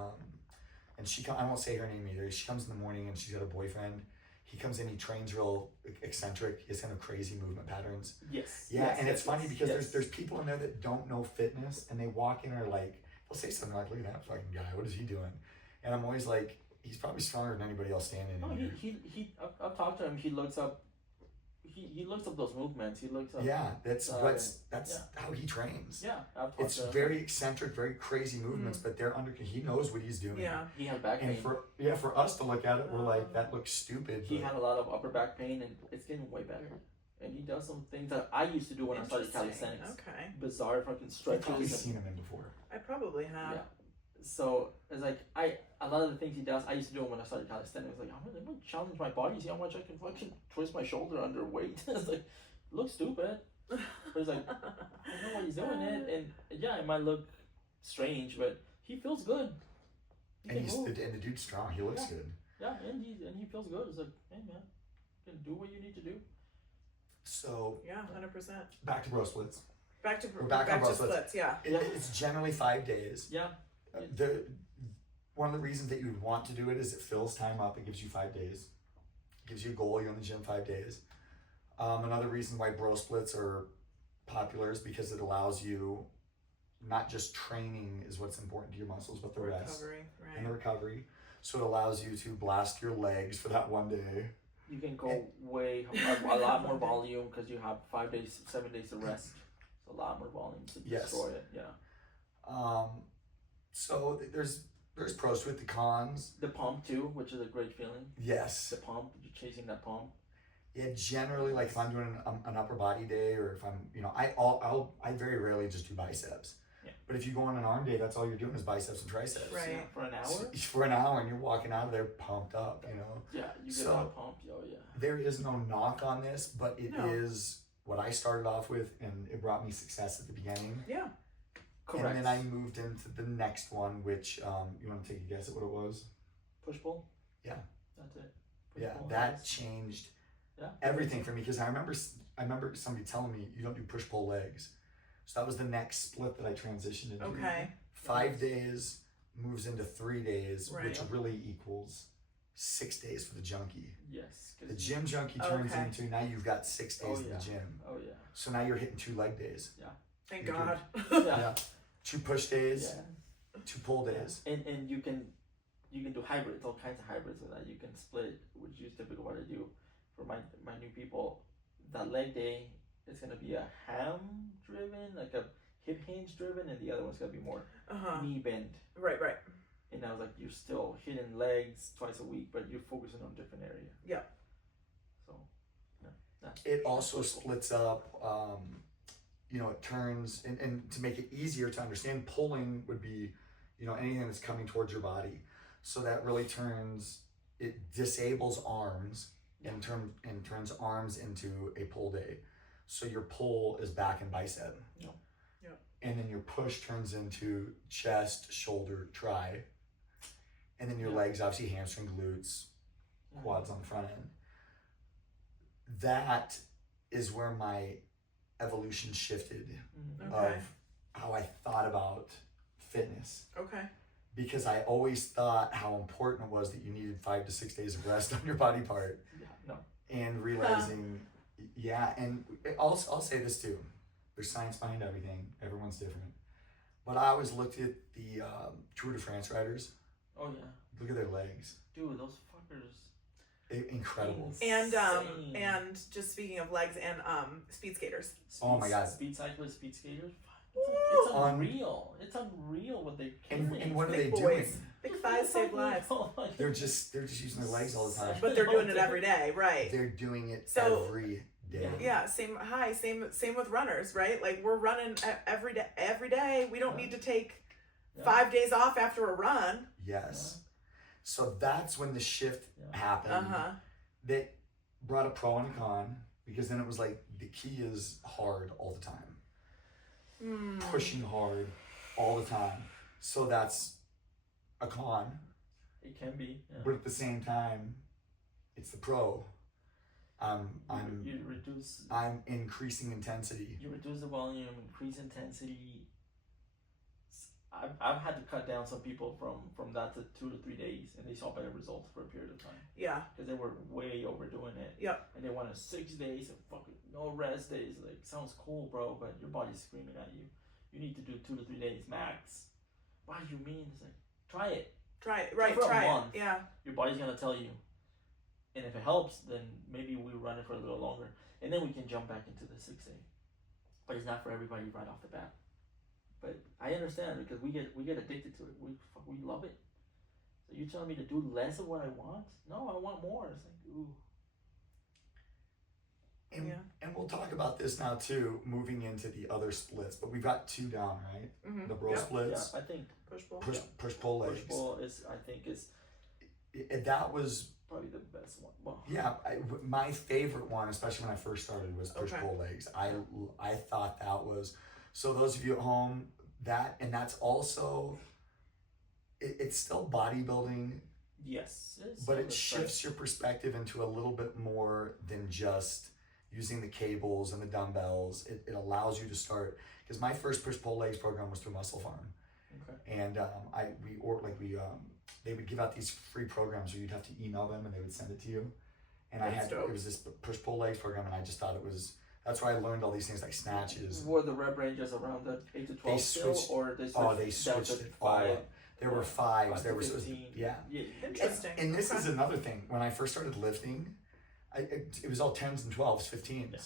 And I won't say her name either. She comes in the morning and she's got a boyfriend. He comes in, he trains real eccentric. He has kind of crazy movement patterns. Yes. Yeah, and it's funny because there's people in there that don't know fitness and they walk in and are like, they'll say something like, "Look at that fucking guy. What is he doing?" And I'm always like, he's probably stronger than anybody else standing. No, in here. I've talked to him. He looks up. He looks up those movements. He looks up. Yeah, that's yeah. how he trains. Yeah, I've talked It's to him. very eccentric, very crazy movements, but they're under. He knows what he's doing. Yeah. He had back pain. And for us to look at it, we're like, that looks stupid. He but- had a lot of upper back pain, and it's getting way better. And he does some things that I used to do when I started Interesting. calisthenics. Okay. Bizarre fucking I've stretches. probably and- seen him in before. I probably have. Yeah. So it's like a lot of the things he does, I used to do when I started calisthenics. Like I'm gonna challenge my body, see how much I can fucking twist my shoulder under weight. It's like, looks stupid, but it's like I know why he's doing it, and yeah, it might look strange, but he feels good. He And can move. the dude's strong. He looks Yeah. good. Yeah, and he feels good. It's like, hey man, you can do what you need to do. So Yeah, 100%. back to bro splits. Back to We're back on bro splits. splits. Yeah. It's generally 5 days. Yeah. The one of the reasons that you would want to do it is it fills time up. It gives you 5 days. It gives you a goal. You're in the gym 5 days. Another reason why bro splits are popular is because it allows you not just training is what's important to your muscles, but the rest Recovery, and the right. recovery. So it allows you to blast your legs for that one day. You can go a lot more volume because you have 5 days, 7 days to rest. It's a lot more volume to Yes. destroy it. Yeah. So there's pros to it. The cons, The pump too, which is a great feeling. yes. The pump, you're chasing that pump. Yeah, generally, like if I'm doing an upper body day, or if I'm, I very rarely just do biceps. Yeah. But if you go on an arm day, that's all you're doing is biceps and triceps. Right. Yeah, for an hour. For an hour, and you're walking out of there pumped up. Yeah, you get So- that pump. Oh yeah. There is no knock on this, but it is No. what I started off with, and it brought me success at the beginning. Yeah. Correct. And then I moved into the next one, which you want to take a guess at what it was? push pull. Yeah. That's it. Push Yeah, pull, that nice. changed Yeah. everything for me, because I remember somebody telling me you don't do push pull legs. So that was the next split that I transitioned into. Okay. 5 days moves into 3 days, Right. which really equals 6 days for the junkie. Yes. 'cause The gym junkie turns Okay. into now you've got 6 days Oh, in yeah. the gym. Oh yeah. So now you're hitting 2 leg days. Thank You God. Yeah. 2 push days, Yeah. 2 pull days. And you can do hybrids, all kinds of hybrids of that. You can split, which is typically what I do for my new people. That leg day is gonna be a ham driven, like a hip hinge driven, and the other one's gonna be more knee bend. Right. And I was like, you're still hitting legs twice a week, but you're focusing on a different area. Yeah. So, yeah. That's It also that's cool. splits up, it turns, and to make it easier to understand, pulling would be, anything that's coming towards your body. So that really it disables arms and turns arms into a pull day. So your pull is back and bicep. Yep. Yep. And then your push turns into chest, shoulder, tri. And then your Yeah. legs, obviously hamstring, glutes, Mhm. quads on the front end. That is where my evolution shifted Mhm. Okay. of how I thought about fitness, Okay. because I always thought how important it was that you needed 5 to 6 days of rest on your body part, Yeah. No. and realizing, and I'll say this too, there's science behind everything, everyone's different, but I always looked at the Tour de France riders, Oh yeah. look at their legs, Dude, those fuckers. incredible. Insane. And just speaking of legs and speed skaters. Oh my God. Speed cyclists, speed skaters. Woo! It's unreal. It's unreal what they And carry. what are they Big doing? boys. Big thighs save lives. They're just using their legs all the time. But they're doing it every day, right? They're doing it So- every day. Yeah, same with runners, right? Like we're running every day. We don't Yeah. need to take Yeah. 5 days off after a run. Yes. So that's when the shift Yeah. happened. Uh-huh. That brought a pro and a con, because then it was like the key is hard all the time. Pushing hard all the time. So that's a con. It can be. Yeah. But at the same time, it's the pro. You reduce. I'm increasing intensity. You reduce the volume, increase intensity. I've had to cut down some people from that to 2 to 3 days, and they saw better results for a period of time Yeah. because they were way overdoing it. Yep. And they wanted 6 days and fucking no rest days. Like, sounds cool, bro, but your body's screaming at you. You need to do 2 to 3 days max. what do you mean? It's like, try it. Try it. Right, for a try it. month. Yeah. Your body's gonna tell you. And if it helps, then maybe we run it for a little longer. And then we can jump back into the 6A. But it's not for everybody right off the bat. But I understand because we get addicted to it. We love it. So you're telling me to do less of what I want? No, I want more. It's like, ooh. And we'll talk about this now too, moving into the other splits. But we've got 2 down, right? Mm-hmm. The bro splits. Yeah, I think push-pull. Push-pull legs. Push-pull is That was probably the best one. Well, yeah, my favorite one, especially when I first started, was push-pull legs. I thought that was, so those of you at home, that's also, it's still bodybuilding. Yes. But it shifts your perspective into a little bit more than just using the cables and the dumbbells. It allows you to start, because my first push-pull legs program was through Muscle Farm. Okay. And they would give out these free programs where you'd have to email them and they would send it to you. And it was this push-pull legs program, and I just thought that's where I learned all these things like snatches. Were the rep ranges around the 8 to 12 still, or they switched it all up. There were 5s. There was 15. Yeah. Interesting. And this is another thing. When I first started lifting, it was all 10s and 12s, 15s. Yeah.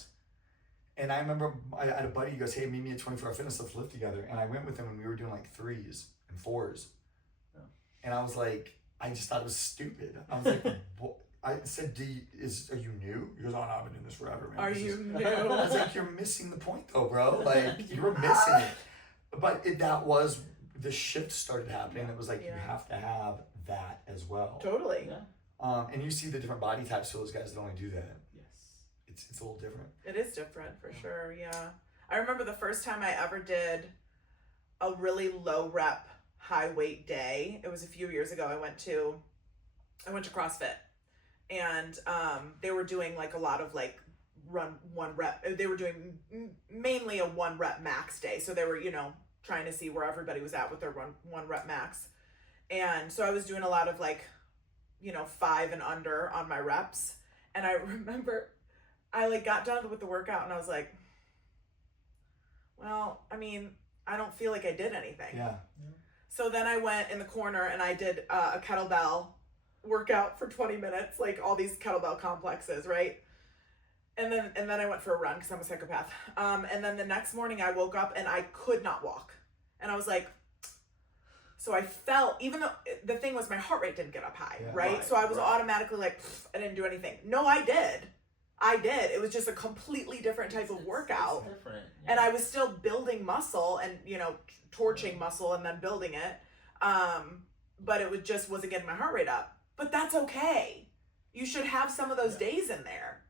And I remember I had a buddy who goes, "Hey, meet me at 24 Hour Fitness, let's lift together." And I went with him and we were doing like 3s and 4s. Yeah. And I was like, I just thought it was stupid. I was like, what? I said, are you new? He goes, "Oh no, I've been doing this forever, man." Are you new? I was like, "You're missing the point though, bro. Like, you were missing it." But that was, the shift started happening. It was like, you have to have that as well. Totally. Yeah. And you see the different body types for those guys that only do that. Yes. It's a little different. It is different for sure, yeah. I remember the first time I ever did a really low rep, high weight day. It was a few years ago. I went to CrossFit, and they were doing like a lot of like run 1 rep. They were doing mainly a 1 rep max day. So they were, trying to see where everybody was at with their 1 rep max. And so I was doing a lot of like, 5 and under on my reps. And I remember I like got done with the workout and I was like, well, I mean, I don't feel like I did anything. Yeah. So then I went in the corner and I did a kettlebell workout for 20 minutes, like all these kettlebell complexes, right? And then I went for a run because I'm a psychopath. And then the next morning I woke up and I could not walk. And I was like, so I felt, even though the thing was my heart rate didn't get up high, right? So I was automatically like, I didn't do anything. No, I did. It was just a completely different type of workout. It's different. Yeah. And I was still building muscle and, torching muscle and then building it. But it wasn't getting my heart rate up. But that's okay. You should have some of those days in there.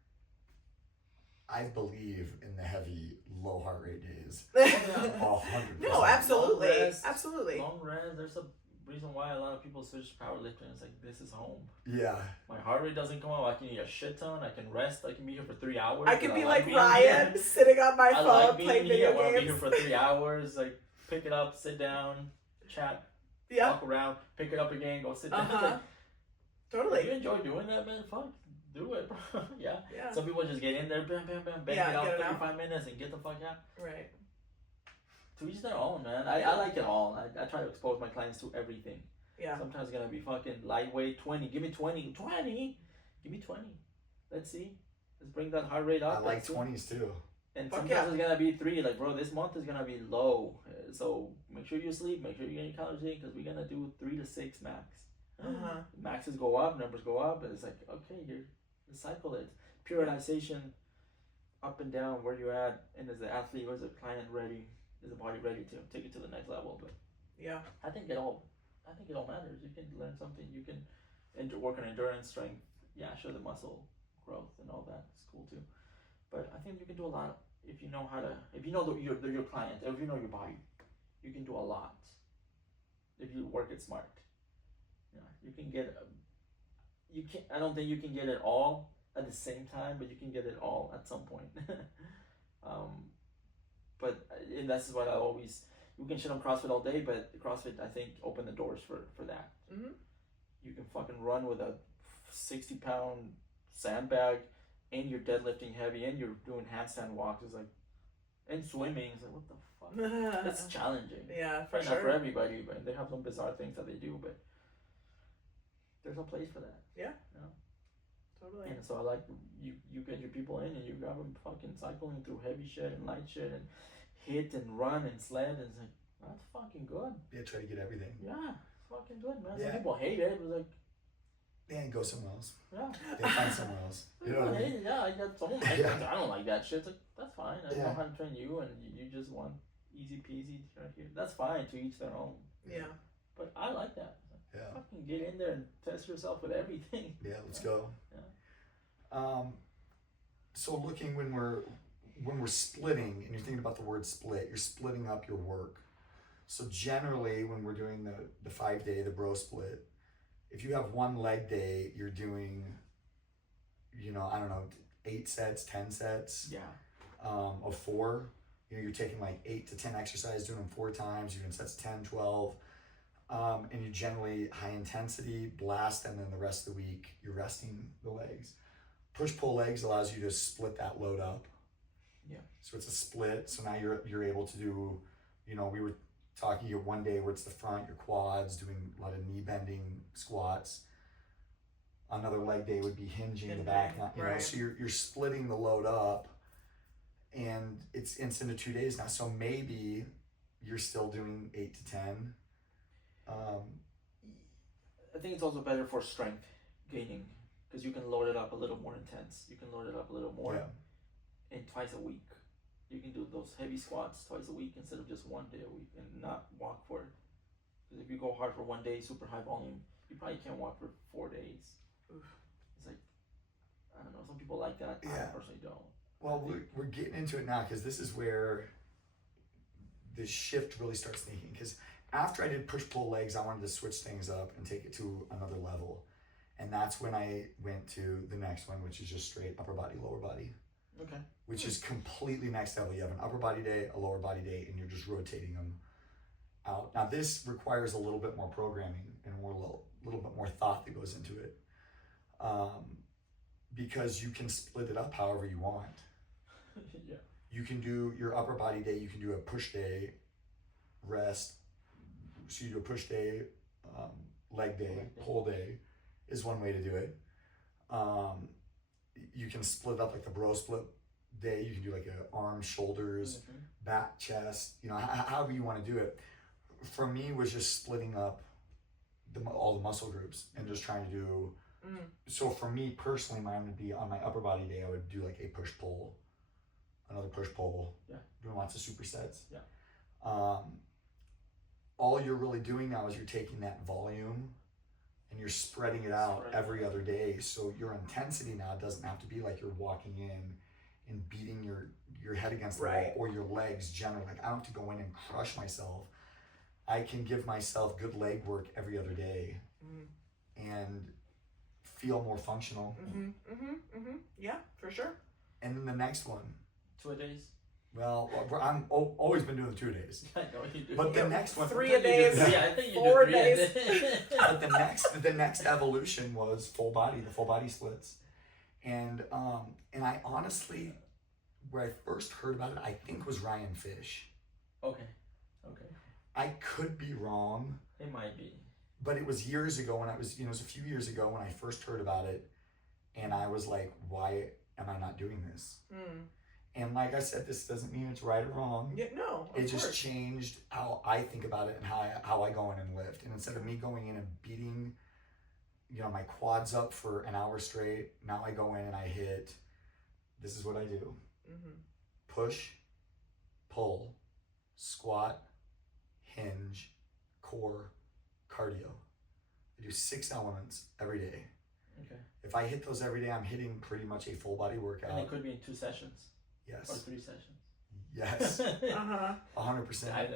I believe in the heavy, low heart rate days. 100%. 100%. No, absolutely. Long rest, Absolutely. Long rest. There's a reason why a lot of people switch to powerlifting. It's like, this is home. Yeah. My heart rate doesn't come up. I can eat a shit ton. I can rest. I can be here for 3 hours. I can be like Ryan, sitting on my phone, playing video games. I want to be here games. for 3 hours. Like, pick it up, sit down, chat, walk around, pick it up again, go sit down. Like, totally. If you enjoy doing that, man, fuck. Do it, bro. Yeah. Some people just get in there, bam, bam, bam, bang it out 35 minutes and get the fuck out. Right. To each their own, man. I like it all. I try to expose my clients to everything. Yeah. Sometimes it's gonna be fucking lightweight, 20. Give me 20. 20? Give me 20. Let's see. Let's bring that heart rate up. I like 20s too. And sometimes it's gonna be 3. Like, bro, this month is gonna be low. So make sure you sleep. Make sure you get your calories in, because we're gonna do 3 to 6 max. Maxes go up, numbers go up. And it's like, okay, you're cycle it. Periodization, up and down, where you at, and is the athlete or is the client ready? Is the body ready to take it to the next level? But I think it all matters. You can learn something. You can work on endurance, strength. Yeah, sure, the muscle growth and all that is cool too. But I think you can do a lot if you know how to. If you know your client, or if you know your body, you can do a lot. If you work it smart, you can get. I don't think you can get it all at the same time, but you can get it all at some point. And that's what I always. You can shit on CrossFit all day, but CrossFit, I think, opened the doors for that. Mm-hmm. You can fucking run with a 60-pound sandbag, and you're deadlifting heavy, and you're doing handstand walks. It's like, And swimming, it's like, what the fuck? It's challenging. Yeah, for Probably sure. not for everybody, but they have some bizarre things that they do, but there's a place for that. Yeah. You know? Totally. And so I like, you get your people in and you grab them fucking cycling through heavy shit and light shit and hit and run and sled, and it's like, that's fucking good. Yeah, try to get everything. Yeah, it's fucking good, man. Yeah. Some people hate it. It was like, Yeah, go somewhere else. yeah. They find somewhere else. You know what I mean? Yeah, I got someone like Yeah. that. I don't like that shit. It's like, that's fine. I Yeah. know how to train you, and you just want easy peasy right here. That's fine, to each their own. Yeah. But I like that. Yeah. Fucking get in there and test yourself with everything. Yeah, let's go. Yeah. So looking when we're splitting, and you're thinking about the word split, you're splitting up your work. So generally, when we're doing the 5-day, the bro split, if you have one leg day, you're doing, I don't know, 8 sets, 10 sets. Yeah. Of 4. You're taking like 8 to 10 exercises, doing them 4 times. You're doing sets 10, 12. And you generally high intensity, blast, and then the rest of the week, you're resting the legs. Push-pull legs allows you to split that load up. Yeah. So it's a split. So now you're able to do, we were talking you one day where it's the front, your quads, doing a lot of knee bending squats. Another leg day would be hinging the back, right. So you're splitting the load up, and it's into 2 days now. So maybe you're still doing 8 to 10. I think it's also better for strength gaining, because you can load it up a little more intense. You can load it up a little more, Yeah. and twice a week. You can do those heavy squats twice a week instead of just 1 day a week, and not walk for it. Because if you go hard for 1 day, super high volume, you probably can't walk for 4 days. Oof. It's like, I don't know, some people like that. I Yeah. personally don't. Well, we're getting into it now, because this is where the shift really starts thinking. Because after I did push-pull legs, I wanted to switch things up and take it to another level. And that's when I went to the next one, which is just straight upper body, lower body. Okay. Which is completely next level. You have an upper body day, a lower body day, and you're just rotating them out. Now this requires a little bit more programming and a little bit more thought that goes into it, because you can split it up however you want. Yeah. You can do your upper body day. You can do a push day, rest. So you do a push day, leg day, pull day is one way to do it. You can split up like the bro split day. You can do like a arms, shoulders, back, chest, however you want to do it. For me, was just splitting up all the muscle groups and just trying to do. So for me personally, mine would be on my upper body day, I would do like a push pull, another push pull, doing lots of supersets. Yeah. All you're really doing now is you're taking that volume and you're spreading it out every other day. So your intensity now doesn't have to be like you're walking in and beating your head against the wall, or your legs generally. Like I don't have to go in and crush myself. I can give myself good leg work every other day and feel more functional. Yeah, for sure. And then the next one. 2 days. Well, I'm always been doing the 2 days. I know you do. But the next one, 3 a days. Yeah, I think you 4 do 3 days. But the next evolution was full body, the full body splits, and I honestly, where I first heard about it, I think was Ryan Fish. Okay. I could be wrong. It might be. But it was years ago when it was a few years ago when I first heard about it, and I was like, why am I not doing this? And like I said, this doesn't mean it's right or wrong. Yeah, no, of It just course. changed how I think about it and how I go in and lift. And instead of me going in and beating, my quads up for an hour straight, now I go in and I hit. This is what I do: push, pull, squat, hinge, core, cardio. I do 6 elements every day. Okay. If I hit those every day, I'm hitting pretty much a full body workout. And it could be in 2 sessions. Yes. Or 3 sessions. Yes. 100%. I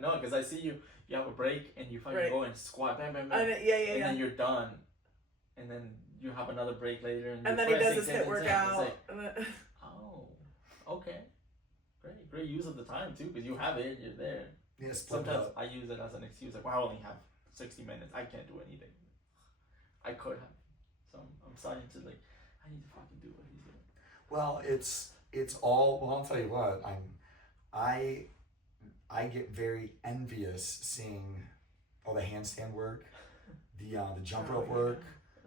know, because I see you have a break and you fucking go and squat, bam, bam, bam. And then you're done. And then you have another break later. And then he does his HIIT workout. Like, oh, okay. Great use of the time too, because you have it, you're there. Yeah, sometimes I use it as an excuse, like, well, I only have 60 minutes. I can't do anything. I could have. So I'm starting to I need to fucking do what he's doing. Well, it's all, I'll tell you what, I get very envious seeing all the handstand work, the jump rope work,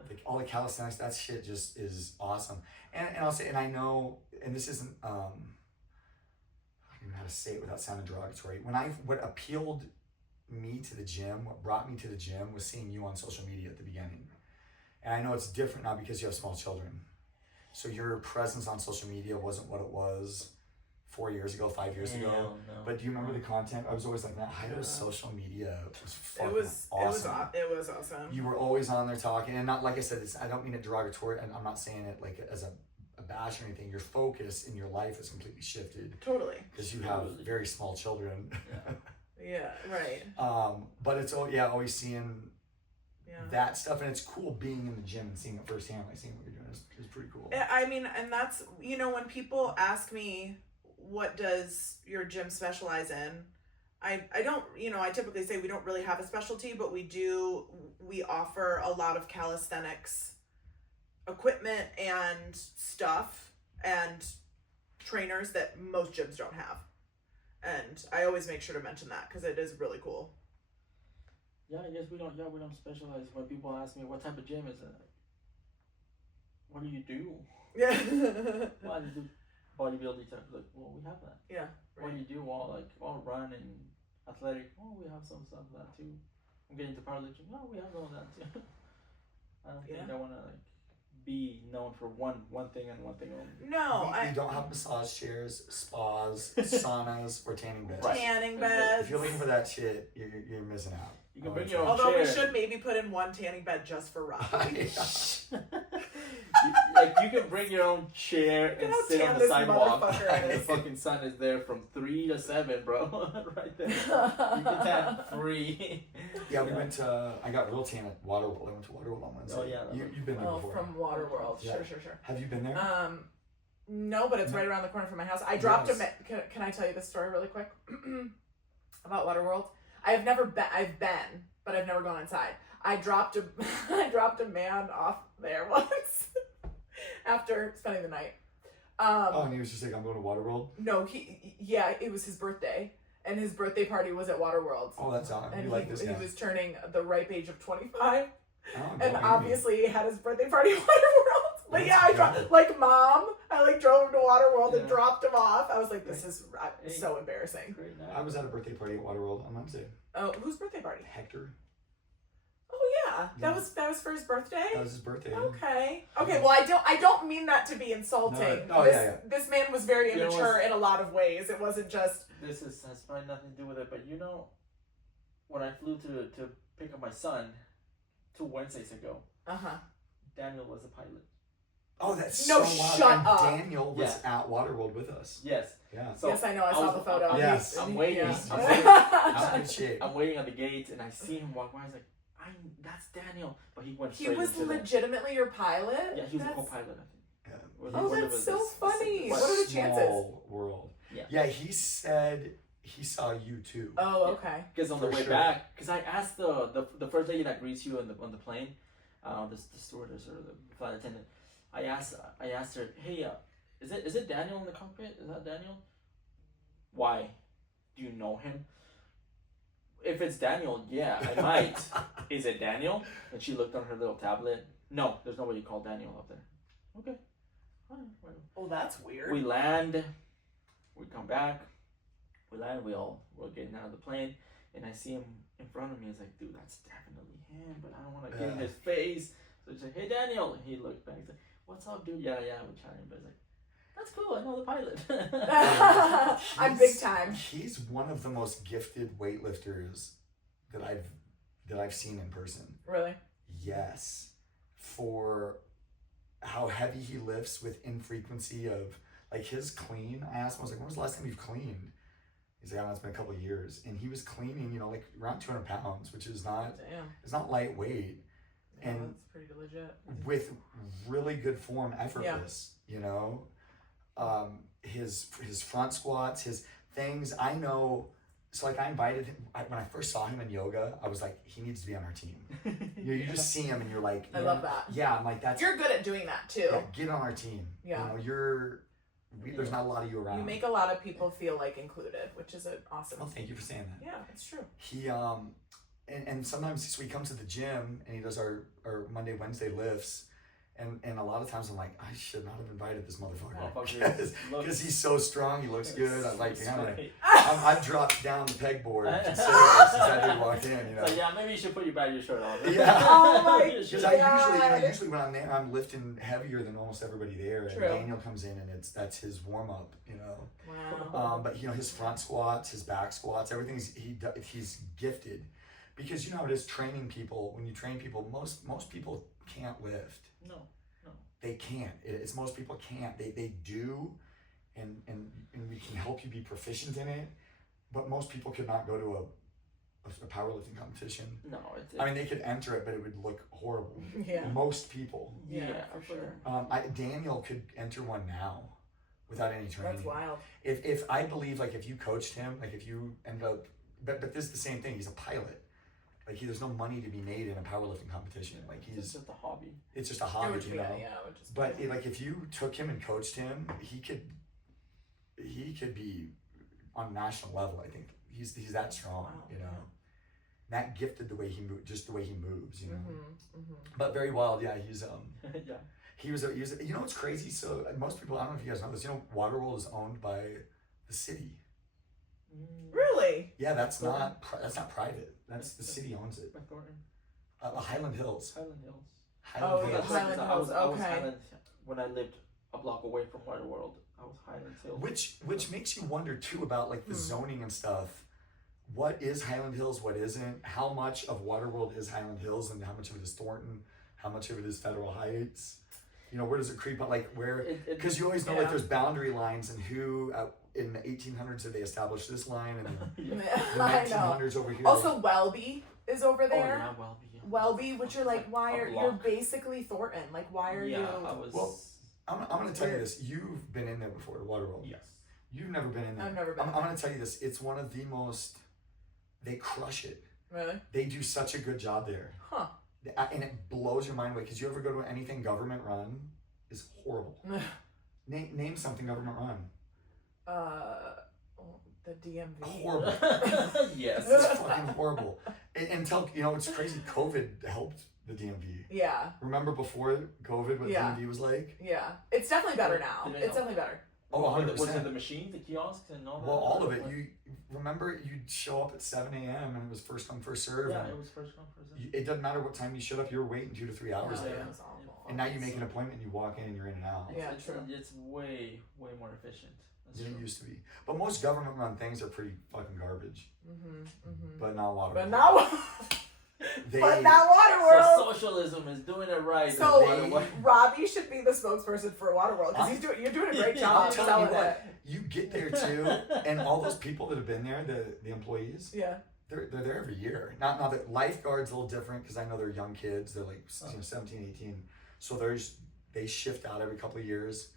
like all the calisthenics. That shit just is awesome. And I'll say, and I know, and this isn't I don't even know how to say it without sounding derogatory. What appealed me to the gym, what brought me to the gym was seeing you on social media at the beginning. And I know it's different now because you have small children. So your presence on social media wasn't what it was 4 years ago, 5 years ago. No. But do you remember the content? I was always like, man, Jairo's social media was fucking awesome. awesome. It was awesome. You were always on there talking, and not like I said, I don't mean it derogatory, and I'm not saying it like as a bash or anything. Your focus in your life has completely shifted. Totally. Because you have very small children. Yeah, right. But it's always seeing that stuff, and it's cool being in the gym and seeing it firsthand, like seeing what you're doing is pretty cool. I mean, and that's, when people ask me, what does your gym specialize in? I don't, I typically say we don't really have a specialty, but we offer a lot of calisthenics equipment and stuff and trainers that most gyms don't have. And I always make sure to mention that because it is really cool. Yeah, I guess we don't specialize. When people ask me what type of gym is it, what do you do? Yeah. Well, I do bodybuilding stuff. Like, well, we have that. Yeah. Right. What do you do? All run and athletic. Oh, we have some stuff of that too. I'm getting to powerlifting. Oh, we have all that too. I don't think I want to be known for one thing and one thing only. No, you don't have massage chairs, spas, saunas, or tanning beds. Right. Tanning beds. If you're looking for that shit, you're missing out. You can bring your own Although chair. we should maybe put in one tanning bed just for Robbie. You can bring your own chair and sit on the sidewalk, and the fucking sun is there from 3 to 7, bro. Right there. You can tan free. Yeah, we went to. I got real tan at Waterworld. I went to Waterworld on Wednesday. Oh yeah, you've been there before. From Waterworld. Yeah. Sure. Have you been there? No, but it's right around the corner from my house. I dropped Can I tell you this story really quick about Waterworld? I've been, but I've never gone inside. I dropped a man off there once after spending the night. And he was just like, I'm going to Waterworld? No, it was his birthday, and his birthday party was at Waterworld. Oh, that's awesome. And he was turning the ripe age of 25, Oh, and obviously he had his birthday party at Waterworld. But That's yeah, I good. drove him to Waterworld and dropped him off. I was like, this is so embarrassing. I was at a birthday party at Waterworld on Wednesday. Oh, whose birthday party? Hector. Oh yeah, that was for his birthday. That was his birthday. Okay. Well, I don't mean that to be insulting. No. This man was very immature in a lot of ways. It wasn't just. This has probably nothing to do with it, but when I flew to pick up my son 2 Wednesdays ago, Daniel was a pilot. Oh, that's no, so wild. shut and up. Daniel was at Waterworld with us. Yes. Yeah. So yes, I know. I saw the photo. Yes. I'm waiting. Yeah. I'm waiting at the gate, and I see him walk by. I was like, that's Daniel. But he went straight He was legitimately your pilot? Yeah, he was a co-pilot, I think. Oh, that's so funny. What are the chances? Small world. Yeah, he said he saw you too. Oh, okay. Because on the way back, because I asked the first lady that greets you on the plane, the stewardess or the flight attendant, I asked her, hey, is it Daniel in the cockpit? Is that Daniel? Why? Do you know him? If it's Daniel, yeah, I might. Is it Daniel? And she looked on her little tablet. No, there's nobody called Daniel up there. Okay. Oh, that's weird. We land. We come back. We land. We're getting out of the plane, and I see him in front of me. It's like, dude, that's definitely him, but I don't want to get in his face. So he's like, hey, Daniel. And he looked back. He's like, what's up, dude? Yeah, we're chatting. But it's like, that's cool. I know the pilot. I'm big time. He's one of the most gifted weightlifters that I've seen in person. Really? Yes. For how heavy he lifts with infrequency of like his clean. I asked him, I was like, when was the last time you've cleaned? He's like, oh, it's been a couple of years. And he was cleaning, like around 200 pounds, which is not, it's not lightweight. Yeah, and that's pretty legit. With really good form, effortless, his front squats, his things. I know. So like I invited him when I first saw him in yoga. I was like, he needs to be on our team. You just see him and you're like, I love that. Yeah, I'm like, you're good at doing that too. Yeah, get on our team. Yeah. there's not a lot of you around. You make a lot of people feel like included, which is an awesome. Well, thank you for saying that. Yeah, it's true. He and sometimes so he comes to the gym and he does our Monday Wednesday lifts. And a lot of times I'm like, I should not have invited this motherfucker because he's so strong. He looks good. I like I've dropped down the pegboard considerably since that dude walked in. You know. So yeah, maybe you should put your baggy shirt on. Yeah. Oh my Because god. usually when I'm there, I'm lifting heavier than almost everybody there. And Daniel comes in and that's his warm up. You know. Wow. But his front squats, his back squats, everything he's gifted. Because you know how it is training people. When you train people, most people can't lift. No. They can't. It's most people can't. They do, and we can help you be proficient in it. But most people could not go to a powerlifting competition. No, I mean, they could enter it, but it would look horrible. Yeah. Most people. Yeah, for sure. Daniel could enter one now, without any training. That's wild. If I believe if you coached him, if you end up, but this is the same thing. He's a pilot. There's no money to be made in a powerlifting competition. It's just a hobby. It's just a hobby, you know. Yeah, just but if you took him and coached him, he could be on national level. I think he's that strong, you know. That gifted the way he just the way he moves, you know. But very wild, yeah. He's yeah. He was you know what's crazy? So most people, I don't know if you guys know this. You know, Waterworld is owned by the city. Really? Yeah, that's not private. That's the city owns it. Highland Hills. Highland Hills. Highland Hills. I was Okay. Highland, when I lived a block away from Waterworld. I was Highland Hills. Which makes you wonder too about the zoning and stuff. What is Highland Hills? What isn't? How much of Waterworld is Highland Hills, and how much of it is Thornton? How much of it is Federal Heights? You know, where does it creep up? Where? Because you always know there's boundary lines and who. In the 1800s, did they establish this line, and then the 1900s over here. Also, Welby is over there. Oh, yeah, Welby. Yeah. Welby, which you're why are you're basically Thornton? Why are you? Well, I'm going to tell you this. You've been in there before, the Waterworld. Yes. You've never been in there. I've never been. I'm going to tell you this. It's one of the most. They crush it. Really? They do such a good job there. Huh. And it blows your mind away because you ever go to anything government run is horrible. Name something government run. The DMV. Horrible. Yes. It's fucking horrible. Until, it's crazy. COVID helped the DMV. Yeah. Remember before COVID what DMV was like? Yeah. It's definitely better now. It's definitely better. Oh, 100%. Was it the machines, the kiosks, and all that? Well, all of it. You remember you'd show up at 7 a.m. and it was first come, first serve. Yeah, it was first come, first serve. It doesn't matter what time you showed up. You were waiting 2 to 3 hours there. It was awful. And now you make an appointment, you walk in, and you're in and out. Yeah, true. It's way more efficient. Than it used to be. But most government-run things are pretty fucking garbage. But not Waterworld. But not Waterworld. So socialism is doing it right. So Robbie should be the spokesperson for Waterworld because you're doing a great job. I'm telling you what, you get there too, and all those people that have been there, the employees, they're there every year. Now the lifeguards a little different because I know they're young kids. They're 17, 18. So they shift out every couple of years.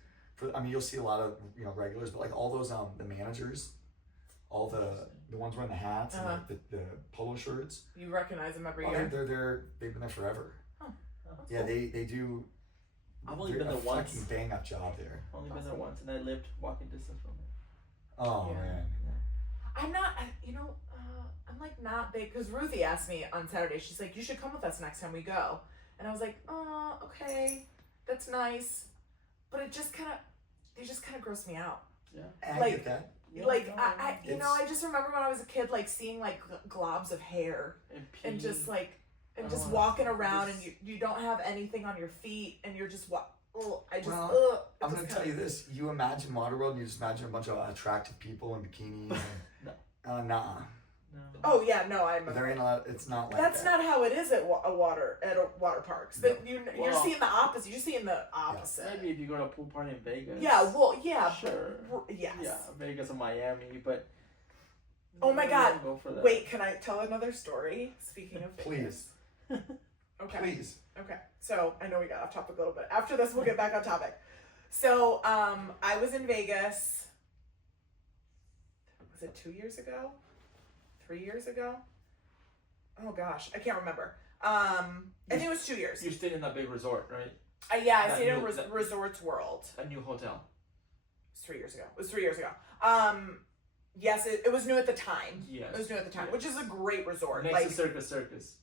You'll see a lot of regulars, but all those the managers, all the ones wearing the hats and the polo shirts. You recognize them every year. They've been there forever. Huh. Yeah, cool. They do. I've only been there once. Fucking bang up job there. Only been there once, and I lived walking distance from it. Oh man. I'm not. I'm not big because Ruthie asked me on Saturday. She's like, "You should come with us next time we go," and I was like, "Oh, okay, that's nice," but they just kind of gross me out. Yeah, I get that. Yeah, I just remember when I was a kid, seeing globs of hair and just just walking around and you don't have anything on your feet and you're just I'm gonna tell you this. You imagine Waterworld and you just imagine a bunch of attractive people in bikinis. And, nah. No. Oh yeah, no, there ain't a lot. It's not like that's that. not how it is at water parks. No. You're seeing the opposite. You're seeing the opposite. Maybe if you go to a pool party in Vegas. Yeah, well, yeah, sure. Yes. Yeah, Vegas or Miami, but. Oh my God! Wait, can I tell another story? Speaking of Vegas. Please. Okay. Please. Okay. So I know we got off topic a little bit. After this, we'll get back on topic. So I was in Vegas. Was it 2 years ago? 3 years ago? Oh gosh, I can't remember. I think it was 2 years. You stayed in that big resort, right? I stayed in Resorts World. A new hotel. 3 years ago. It was 3 years ago. Yes, it was new at the time. Yes. It was new at the time, Yeah. which is a great resort. Next like to Circus.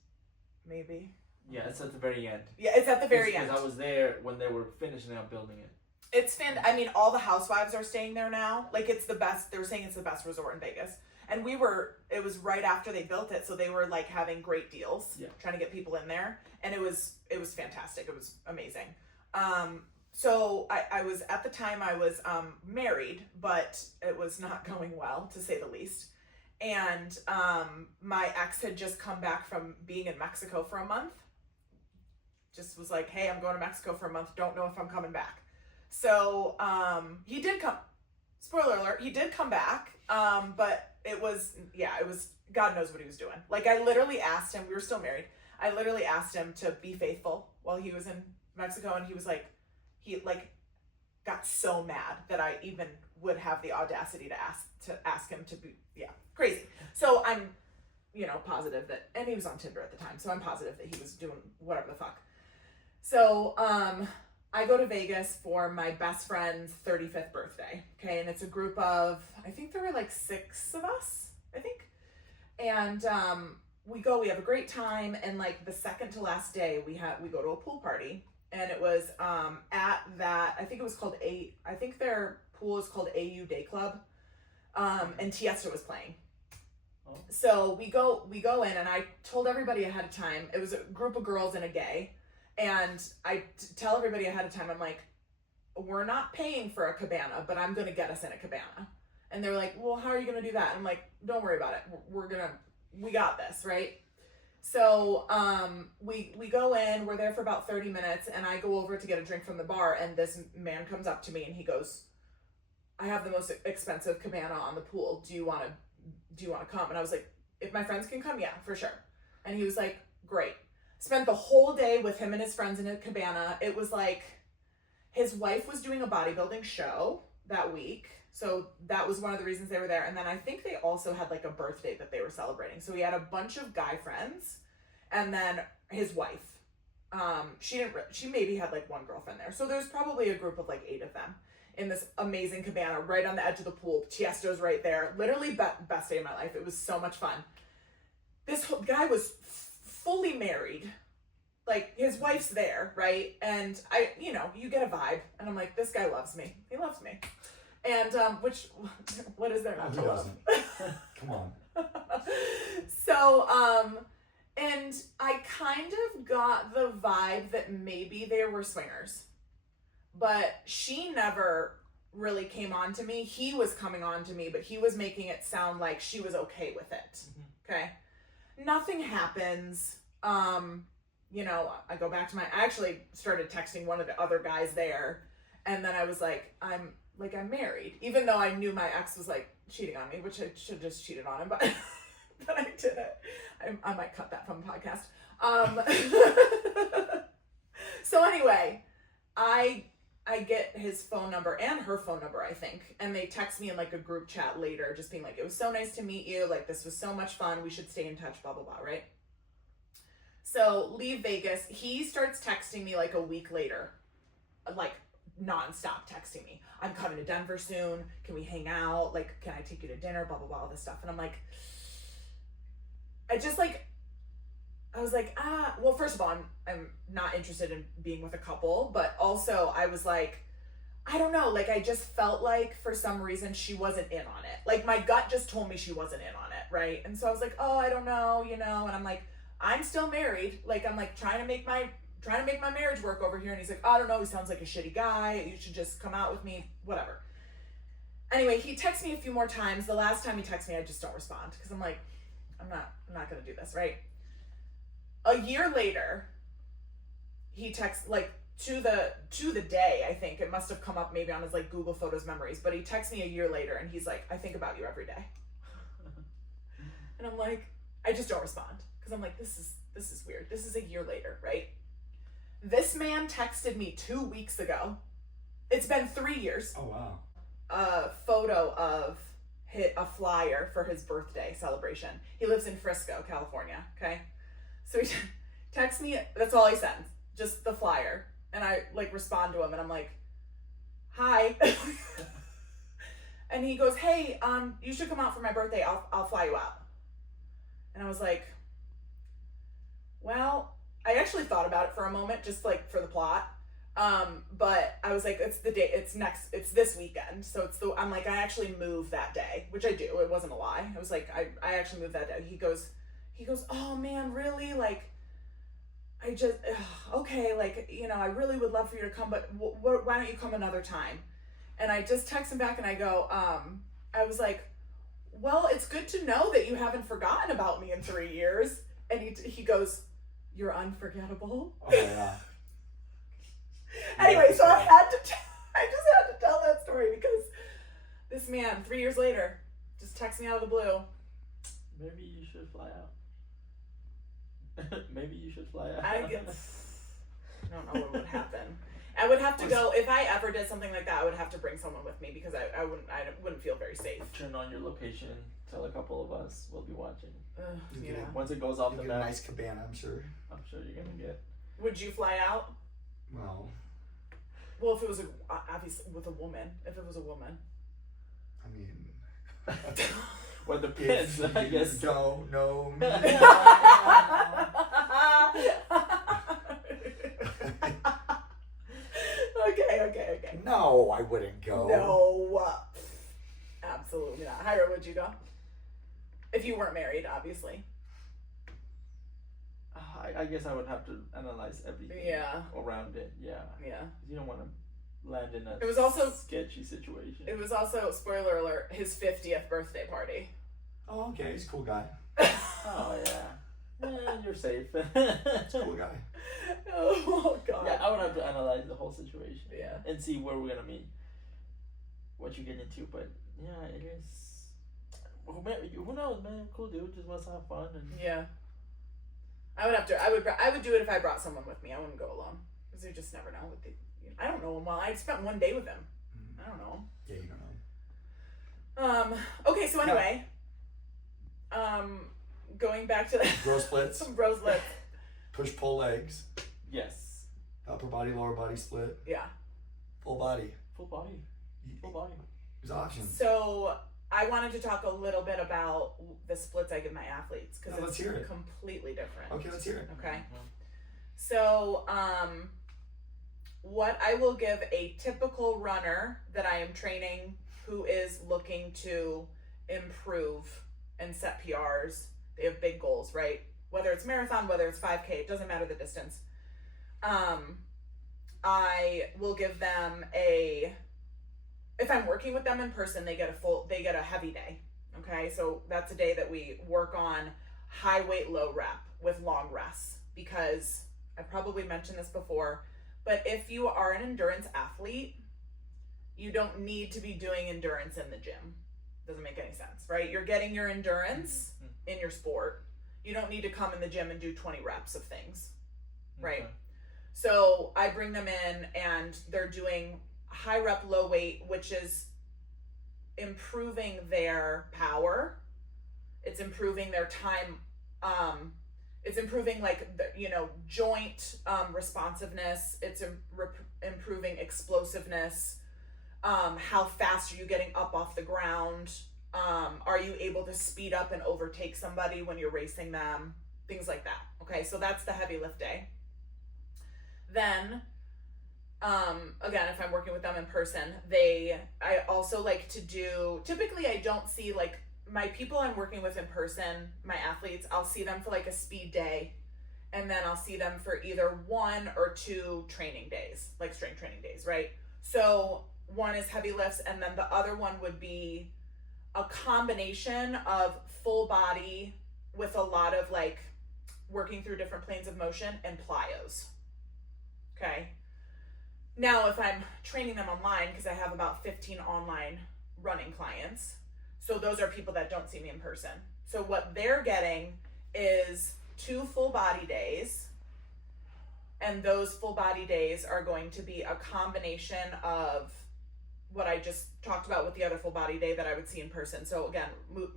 maybe. Yeah, it's at the very end. Yeah, it's at the very end. Because I was there when they were finishing up building it. It's I mean, all the housewives are staying there now. Like, it's the best. They were saying it's the best resort in Vegas. And it was right after they built it, so they were like having great deals, trying to get people in there. And it was fantastic. It was amazing. So I was, at the time I was married, but it was not going well, to say the least. And my ex had just come back from being in Mexico for a month. Just was like, hey, I'm going to Mexico for a month. Don't know if I'm coming back. So he did come. Spoiler alert, he did come back. But it was God knows what he was doing. Like, I literally asked him, we were still married. I literally asked him to be faithful while he was in Mexico. And he was like, he got so mad that I even would have the audacity to ask him to be, crazy. So I'm, positive that, and he was on Tinder at the time, so I'm positive that he was doing whatever the fuck. So, I go to Vegas for my best friend's 35th birthday. Okay. And it's a group of, I think there were like 6 of us, I think. And, we have a great time. And like the second to last day, we go to a pool party. And it was at that, I think it was called I think their pool is called AU Day Club. And Tiesto was playing. Oh. So we go in, and I told everybody ahead of time. It was a group of girls and a gay. And I tell everybody ahead of time, I'm like, we're not paying for a cabana, but I'm going to get us in a cabana. And they were like, well, how are you going to do that? And I'm like, don't worry about it. We got this, right? So we go in, we're there for about 30 minutes, and I go over to get a drink from the bar, and this man comes up to me and he goes, I have the most expensive cabana on the pool. Do you want to come? And I was like, if my friends can come, yeah, for sure. And he was like, great. Spent the whole day with him and his friends in a cabana. It was like, his wife was doing a bodybuilding show that week. So that was one of the reasons they were there. And then I think they also had like a birthday that they were celebrating. So he had a bunch of guy friends and then his wife. She maybe had like one girlfriend there. So there's probably a group of like 8 of them in this amazing cabana right on the edge of the pool. Tiesto's right there. Literally best day of my life. It was so much fun. This guy was fully married. Like, his wife's there, right? And you get a vibe. And I'm like, this guy loves me. He loves me. And, what is there not to love? Come on. So, and I kind of got the vibe that maybe they were swingers. But she never really came on to me. He was coming on to me, but he was making it sound like she was okay with it. Mm-hmm. Okay? Nothing happens. I go back to I actually started texting one of the other guys there, and then I was like, I'm married, even though I knew my ex was like cheating on me, which I should have just cheated on him, but but I didn't. I might cut that from the podcast. So anyway, I get his phone number and her phone number, I think, and they text me in like a group chat later, just being like, it was so nice to meet you, like this was so much fun, we should stay in touch, blah blah blah, right? So leave Vegas. He starts texting me like a week later, like nonstop texting me. I'm coming to Denver soon. Can we hang out? Like, can I take you to dinner? Blah, blah, blah, all this stuff. And I'm like, I was like, well, first of all, I'm not interested in being with a couple, but also I was like, I don't know. Like, I just felt like for some reason she wasn't in on it. Like, my gut just told me she wasn't in on it. Right. And so I was like, oh, I don't know, and I'm like, I'm still married. Like, I'm like trying to make my marriage work over here. And he's like, I don't know. He sounds like a shitty guy. You should just come out with me, whatever. Anyway, he texts me a few more times. The last time he texts me, I just don't respond. Cause I'm like, I'm not going to do this. Right. A year later, he texts like to the day, I think it must've come up maybe on his like Google Photos memories, but he texts me a year later and he's like, I think about you every day. And I'm like, I just don't respond. Cause I'm like, this is weird. This is a year later, right? This man texted me 2 weeks ago. It's been 3 years. Oh, wow. A photo of a flyer for his birthday celebration. He lives in Frisco, California. Okay. So he texts me. That's all he sends. Just the flyer. And I like respond to him and I'm like, hi. And he goes, hey, you should come out for my birthday. I'll fly you out. And I was like, well, I actually thought about it for a moment, just like for the plot. But I was like, it's this weekend. So I'm like, I actually moved that day, which I do. It wasn't a lie. I was like, I actually moved that day. He goes, oh man, really? Like, I just, okay. Like, I really would love for you to come, but why don't you come another time? And I just text him back and I go, I was like, well, it's good to know that you haven't forgotten about me in 3 years. And he goes, you're unforgettable. Oh yeah. Anyway, so I just had to tell that story because this man, 3 years later, just texts me out of the blue. Maybe you should fly out. Maybe you should fly out. I don't know what would happen. I would have to go, if I ever did something like that, I would have to bring someone with me because I wouldn't feel very safe. Turn on your location, tell a couple of us, we'll be watching. Yeah. Once it goes off the get a map, nice cabana, I'm sure. I'm sure you're gonna get. Would you fly out? Well, if it was obviously with a woman. If it was a woman. I mean, Well, it depends, I guess. Don't know me. Okay. No, I wouldn't go. No. Absolutely not. Jairo, would you go? If you weren't married, obviously. I guess I would have to analyze everything around it. Yeah. You don't want to land in a it was also sketchy situation. It was also, spoiler alert, his 50th birthday party. Oh, okay. He's a cool guy. Oh, yeah. You're safe. He's a cool guy. Oh, God. Yeah, I would have to analyze the whole situation. Yeah. And see where we're going to meet. What you get into. But, yeah, it is... Who knows, man? Cool dude. Just wants to have fun. And yeah. I would do it if I brought someone with me. I wouldn't go alone. Because you just never know what I don't know him well. I spent one day with him. I don't know. Yeah, you don't know. Okay, so anyway. Going back to Bro splits. some bro splits. Push-pull legs. yes. Upper body, lower body split. Yeah. Full body. Full body. Full body. There's options. So I wanted to talk a little bit about the splits I give my athletes because let's hear it. Completely different. Okay, let's hear it. Okay. So, what I will give a typical runner that I am training who is looking to improve and set PRs, they have big goals, right? Whether it's marathon, whether it's 5K, it doesn't matter the distance. I will give them if I'm working with them in person, they get a heavy day. Okay. So that's a day that we work on high weight, low rep with long rests, because I probably mentioned this before, but if you are an endurance athlete, you don't need to be doing endurance in the gym. Doesn't make any sense, right? You're getting your endurance in your sport. You don't need to come in the gym and do 20 reps of things, right? Okay. So I bring them in and they're doing high rep, low weight, which is improving their power. It's improving their time. It's improving joint responsiveness. It's improving explosiveness. How fast are you getting up off the ground? Are you able to speed up and overtake somebody when you're racing them? Things like that. Okay, so that's the heavy lift day. Then, again, if I'm working with them in person, I also like to do, typically I don't see my people I'm working with in person, my athletes, I'll see them for a speed day, and then I'll see them for either 1 or 2 training days, like strength training days, right? So one is heavy lifts, and then the other one would be a combination of full body with a lot of working through different planes of motion and plyos. Okay. Now, if I'm training them online, because I have about 15 online running clients, so those are people that don't see me in person. So what they're getting is 2 full body days, and those full body days are going to be a combination of what I just talked about with the other full body day that I would see in person. So again,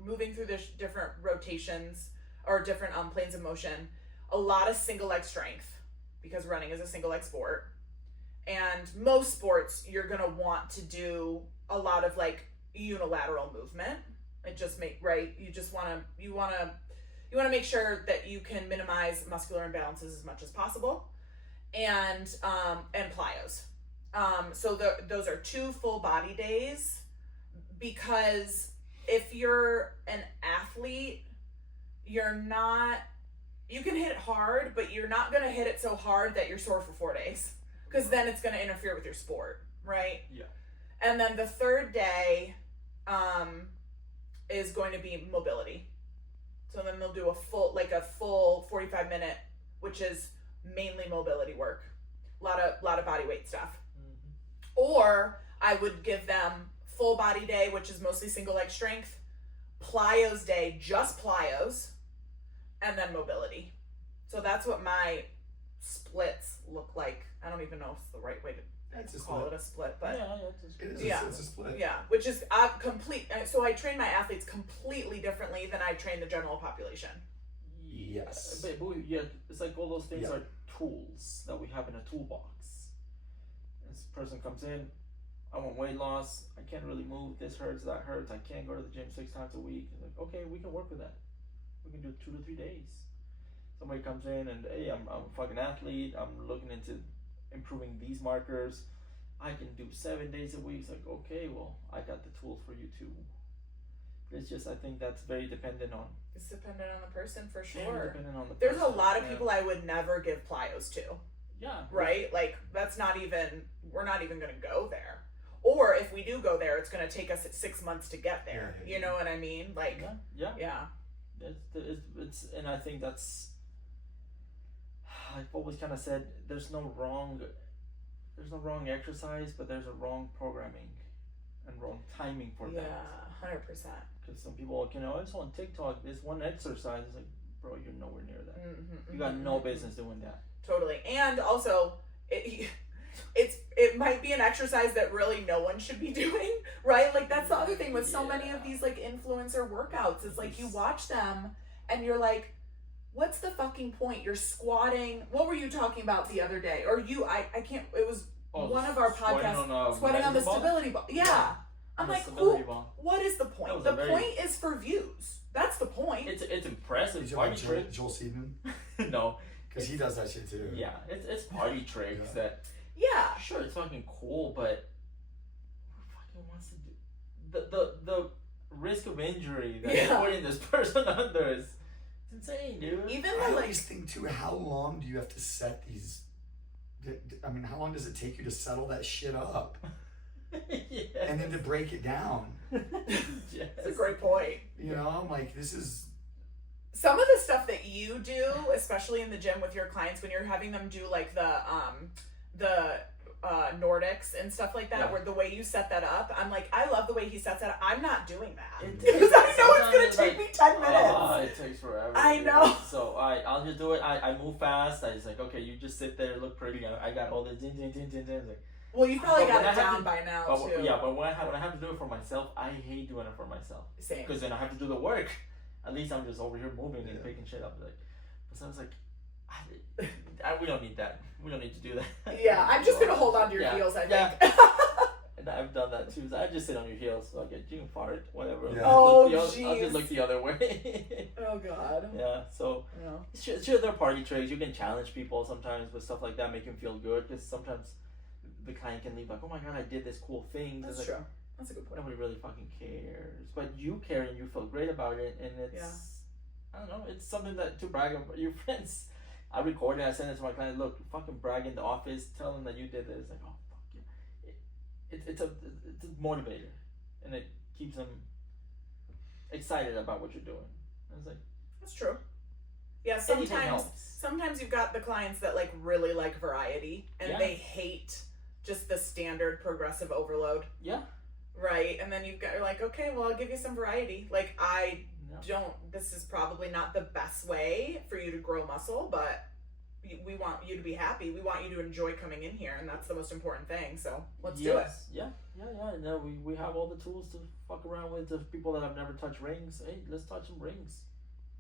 moving through the different rotations or different planes of motion, a lot of single leg strength, because running is a single leg sport. And most sports, you're going to want to do a lot of unilateral movement. It just you want to make sure that you can minimize muscular imbalances as much as possible, and plyos. So those are 2 full body days, because if you're an athlete, you can hit it hard, but you're not going to hit it so hard that you're sore for 4 days, because then it's going to interfere with your sport, right? Yeah. And then the 3rd day is going to be mobility. So then they'll do a full 45-minute, which is mainly mobility work, a lot of body weight stuff. Or I would give them full body day, which is mostly single leg strength, plyos day, just plyos, and then mobility. So that's what my splits look like. I don't even know if it's the right way to call it a split, but it's a split. Yeah, which is complete. So I train my athletes completely differently than I train the general population. Yes. But it's like all those things are tools that we have in a toolbox. This person comes in, I want weight loss, I can't really move, this hurts, that hurts, I can't go to the gym 6 times a week. It's like, okay, we can work with that. We can do 2 to 3 days. Somebody comes in and, hey, I'm a fucking athlete, I'm looking into improving these markers, I can do 7 days a week. It's like, okay, well, I got the tools for you too. It's just, I think that's very dependent on. It's dependent on the person for Very sure. dependent on the There's person. a lot of people I would never give plyos to. Yeah. Right? Like, we're not even going to go there. Or if we do go there, it's going to take us 6 months to get there. Yeah. You know what I mean? Like, yeah. It's and I think that's, I've always kind of said, there's no wrong exercise, but there's a wrong programming and wrong timing for that. Yeah, 100%. Because some people, I saw on TikTok this one exercise. It's like, bro, you're nowhere near that. You got no business doing that. Totally. And also, it might be an exercise that really no one should be doing, right? Like, that's the other thing with so many of these like influencer workouts. It's like you watch them and you're like, what's the fucking point? You're squatting. What were you talking about the other day? Or I can't, it was one of our podcasts, sweating on the stability ball. Yeah. I'm like, what is the point? The point is for views. That's the point. It's impressive. Did you like Joel Seedman? No. Because he does that shit too. Yeah, it's party tricks that. Yeah. Sure, it's fucking cool, but who fucking wants to do the risk of injury that you're putting this person under is insane, dude. Even I always think too, how long do you have to set these? I mean, how long does it take you to settle that shit up? Yes. And then to break it down. Yes. That's a great point. You know, I'm like, this is. Some of the stuff that you do, especially in the gym with your clients, when you're having them do like the Nordics and stuff like that, where the way you set that up, I'm like, I love the way he sets that up. I'm not doing that because I know it's gonna take me 10 minutes. It takes forever. I know. So I'll just do it. I move fast. I just like, okay, you just sit there, look pretty. I got all this like. Well, you probably got it down by now too. Yeah, but when I have to do it for myself, I hate doing it for myself. Same. Because then I have to do the work. At least I'm just over here moving and picking shit up. Like, but so I was like, we don't need that. We don't need to do that. Yeah, I'm just gonna hold on to your heels. I think. And I've done that too. So I just sit on your heels. So I get you can fart, whatever. Yeah. Oh, I'll just look the other way. Oh God. Yeah. So sure, they're party tricks. You can challenge people sometimes with stuff like that, make them feel good. Because sometimes the client can leave like, oh my God, I did this cool thing. That's true. That's a good point. Nobody really fucking cares, but you care and you feel great about it, and it's I don't know, it's something that to brag about your friends. I record it, I send it to my client. Look, fucking brag in the office, tell them that you did this. Like, oh fuck yeah, it's a motivator, and it keeps them excited about what you're doing. I was like, that's true. Yeah, sometimes you've got the clients that like really like variety, and they hate just the standard progressive overload. Yeah. Right, and then you're like, okay, well, I'll give you some variety. Like, this is probably not the best way for you to grow muscle, but we want you to be happy. We want you to enjoy coming in here, and that's the most important thing, so let's do it. Yeah. No, we have all the tools to fuck around with. The people that have never touched rings, hey, let's touch some rings.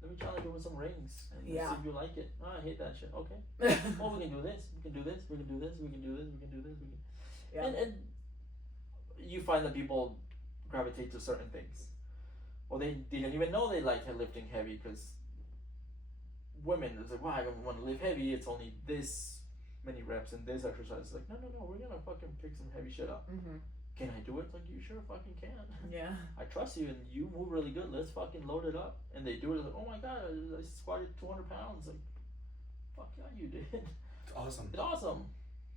Let me challenge you with some rings, and see if you like it. Oh, I hate that shit. Okay. Well, we can do this. We can do this. We can do this. We can do this. We can do this. We can. Yeah. And you find that people gravitate to certain things. Or they didn't even know they liked lifting heavy because women, it's like, well, I don't want to lift heavy. It's only this many reps and this exercise. It's like, no, we're gonna fucking pick some heavy shit up. Mm-hmm. Can I do it? Like, you sure fucking can. Yeah. I trust you and you move really good. Let's fucking load it up. And they do it. Like, oh my god, I squatted 200 pounds. Like, fuck yeah, you did. It's awesome. It's awesome.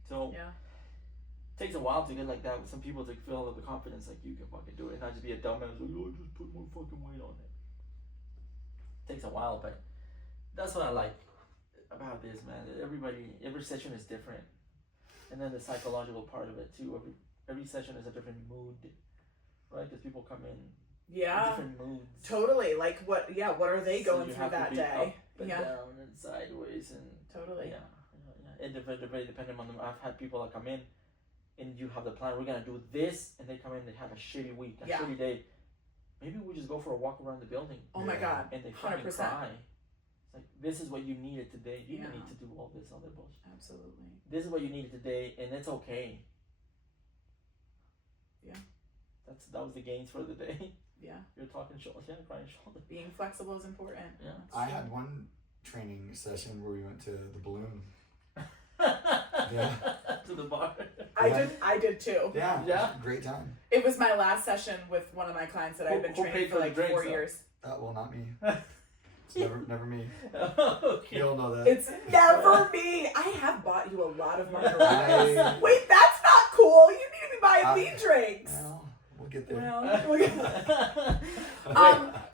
So Yeah. it takes a while to get like that with some people to feel the confidence like you can fucking do it and not just be a dumbass like, oh, just put more fucking weight on it. It takes a while, but that's what I like about this, man. Every session is different. And then the psychological part of it too. Every session is a different mood, right? Because people come in Yeah. different moods. Totally. Like what are they So going you through have to that be day? Up and Yeah. down and sideways and Totally. yeah. It very dependent on them. I've had people that come in and you have the plan. We're gonna do this, and they come in. They have a shitty week, a Yeah. shitty day. Maybe we just go for a walk around the building. Oh my god. And they fucking 100%. cry. It's like, this is what you needed today. You Yeah. didn't need to do all this other bullshit. Absolutely. This is what you needed today, and it's okay. Yeah. That was the gains for the day. Yeah. You're talking shoulder, yeah, crying shoulder. Being flexible is important. Yeah. That's I true. had one training session where we went to the balloon. To the bar. I did too. Yeah. Yeah. Great time. It was my last session with one of my clients that I've been Who training paid for for the like drinks, 4 though? years. Well, not me. It's never me. Okay. You all know that. It's never me. I have bought you a lot of margaritas. I- Wait, that's not cool. You need to be buying me drinks. Well, we'll get there.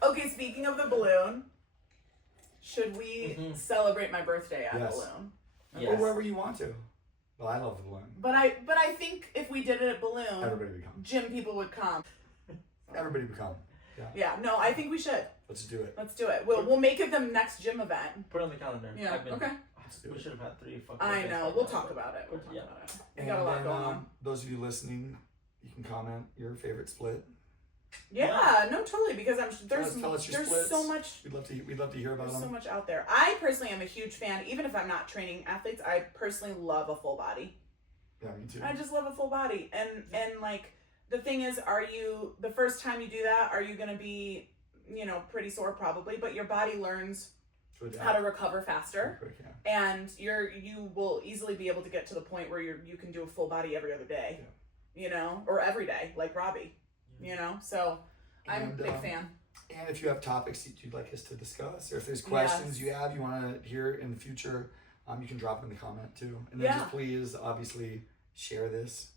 Okay, speaking of the balloon, should we Mhm. celebrate my birthday at Yes. balloon? Or Yes. wherever you want to. Well, I love the balloon. But I think if we did it at balloon, Everybody become. gym people would come. Everybody become. Yeah, no, I think we should. Let's do it. Let's do it. We'll make it the next gym event. Put it on the calendar. Yeah. Okay. Let's do We it. should have had 3 fucking I events know. like We'll that, talk but- about it. We'll talk Yeah. about it. We And got a lot then, going on. those of you listening, you can comment your favorite split. Yeah, no, totally. Because Tell us your there's splits. so much. We'd love to hear about There's so them. much out there. I personally am a huge fan. Even if I'm not training athletes, I personally love a full body. Yeah, me too. I just love a full body. And like the thing is, are you the first time you do that? Are you gonna be, pretty sore probably? But your body learns To adapt. how to recover faster, Quick, yeah. and you will easily be able to get to the point where you can do a full body every other day, or every day like Robbie, So I'm a And, big fan. And if you have topics that you'd like us to discuss, or if there's questions you have you want to hear in the future, you can drop them in the comment too. And then Yeah. just please, obviously, share this.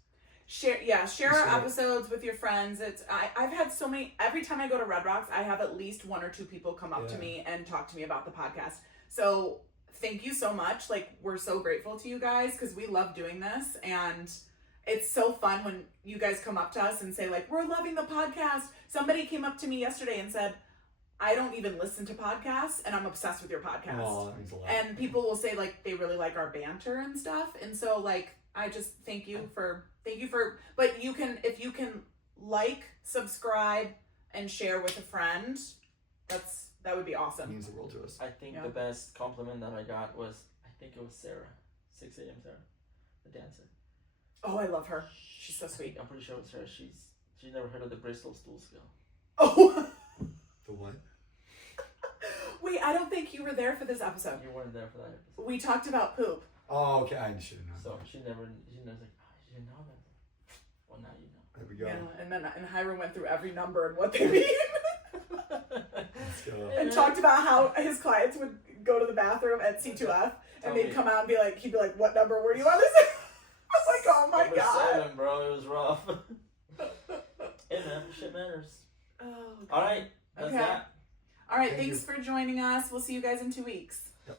Share our Share it. episodes with your friends. I've had so many. Every time I go to Red Rocks, I have at least 1 or 2 people come up to Yeah. me and talk to me about the podcast. So thank you so much. Like, we're so grateful to you guys because we love doing this, and it's so fun when you guys come up to us and say like, we're loving the podcast. Somebody came up to me yesterday and said, I don't even listen to podcasts and I'm obsessed with your podcast. Oh, that means a lot. And people will say like they really like our banter and stuff. And so like I just thank you for but if you can like, subscribe, and share with a friend, that would be It awesome. means the world to us. I think Yeah. the best compliment that I got was, I think it was Sarah, 6 a.m. Sarah, the dancer. Oh, I love her. She's so sweet. I'm pretty sure it was her. She's never heard of the Bristol stool skill. Oh The what? wait, I don't think you were there for this episode. You weren't there for that episode. We talked about poop. Oh, okay. I should have known. So she was like, oh, you didn't know that. Well, now you know. There we go. Yeah, and Hiram went through every number and what they mean. Let's go. And talked about how his clients would go to the bathroom at C2F and they'd come out and he'd be like, what number were you on this? I was like, oh my Number god. 7, bro. It was rough. Hey man, shit matters. Oh, All right, that's Okay. that. All right, Thank thanks for joining us. We'll see you guys in 2 weeks.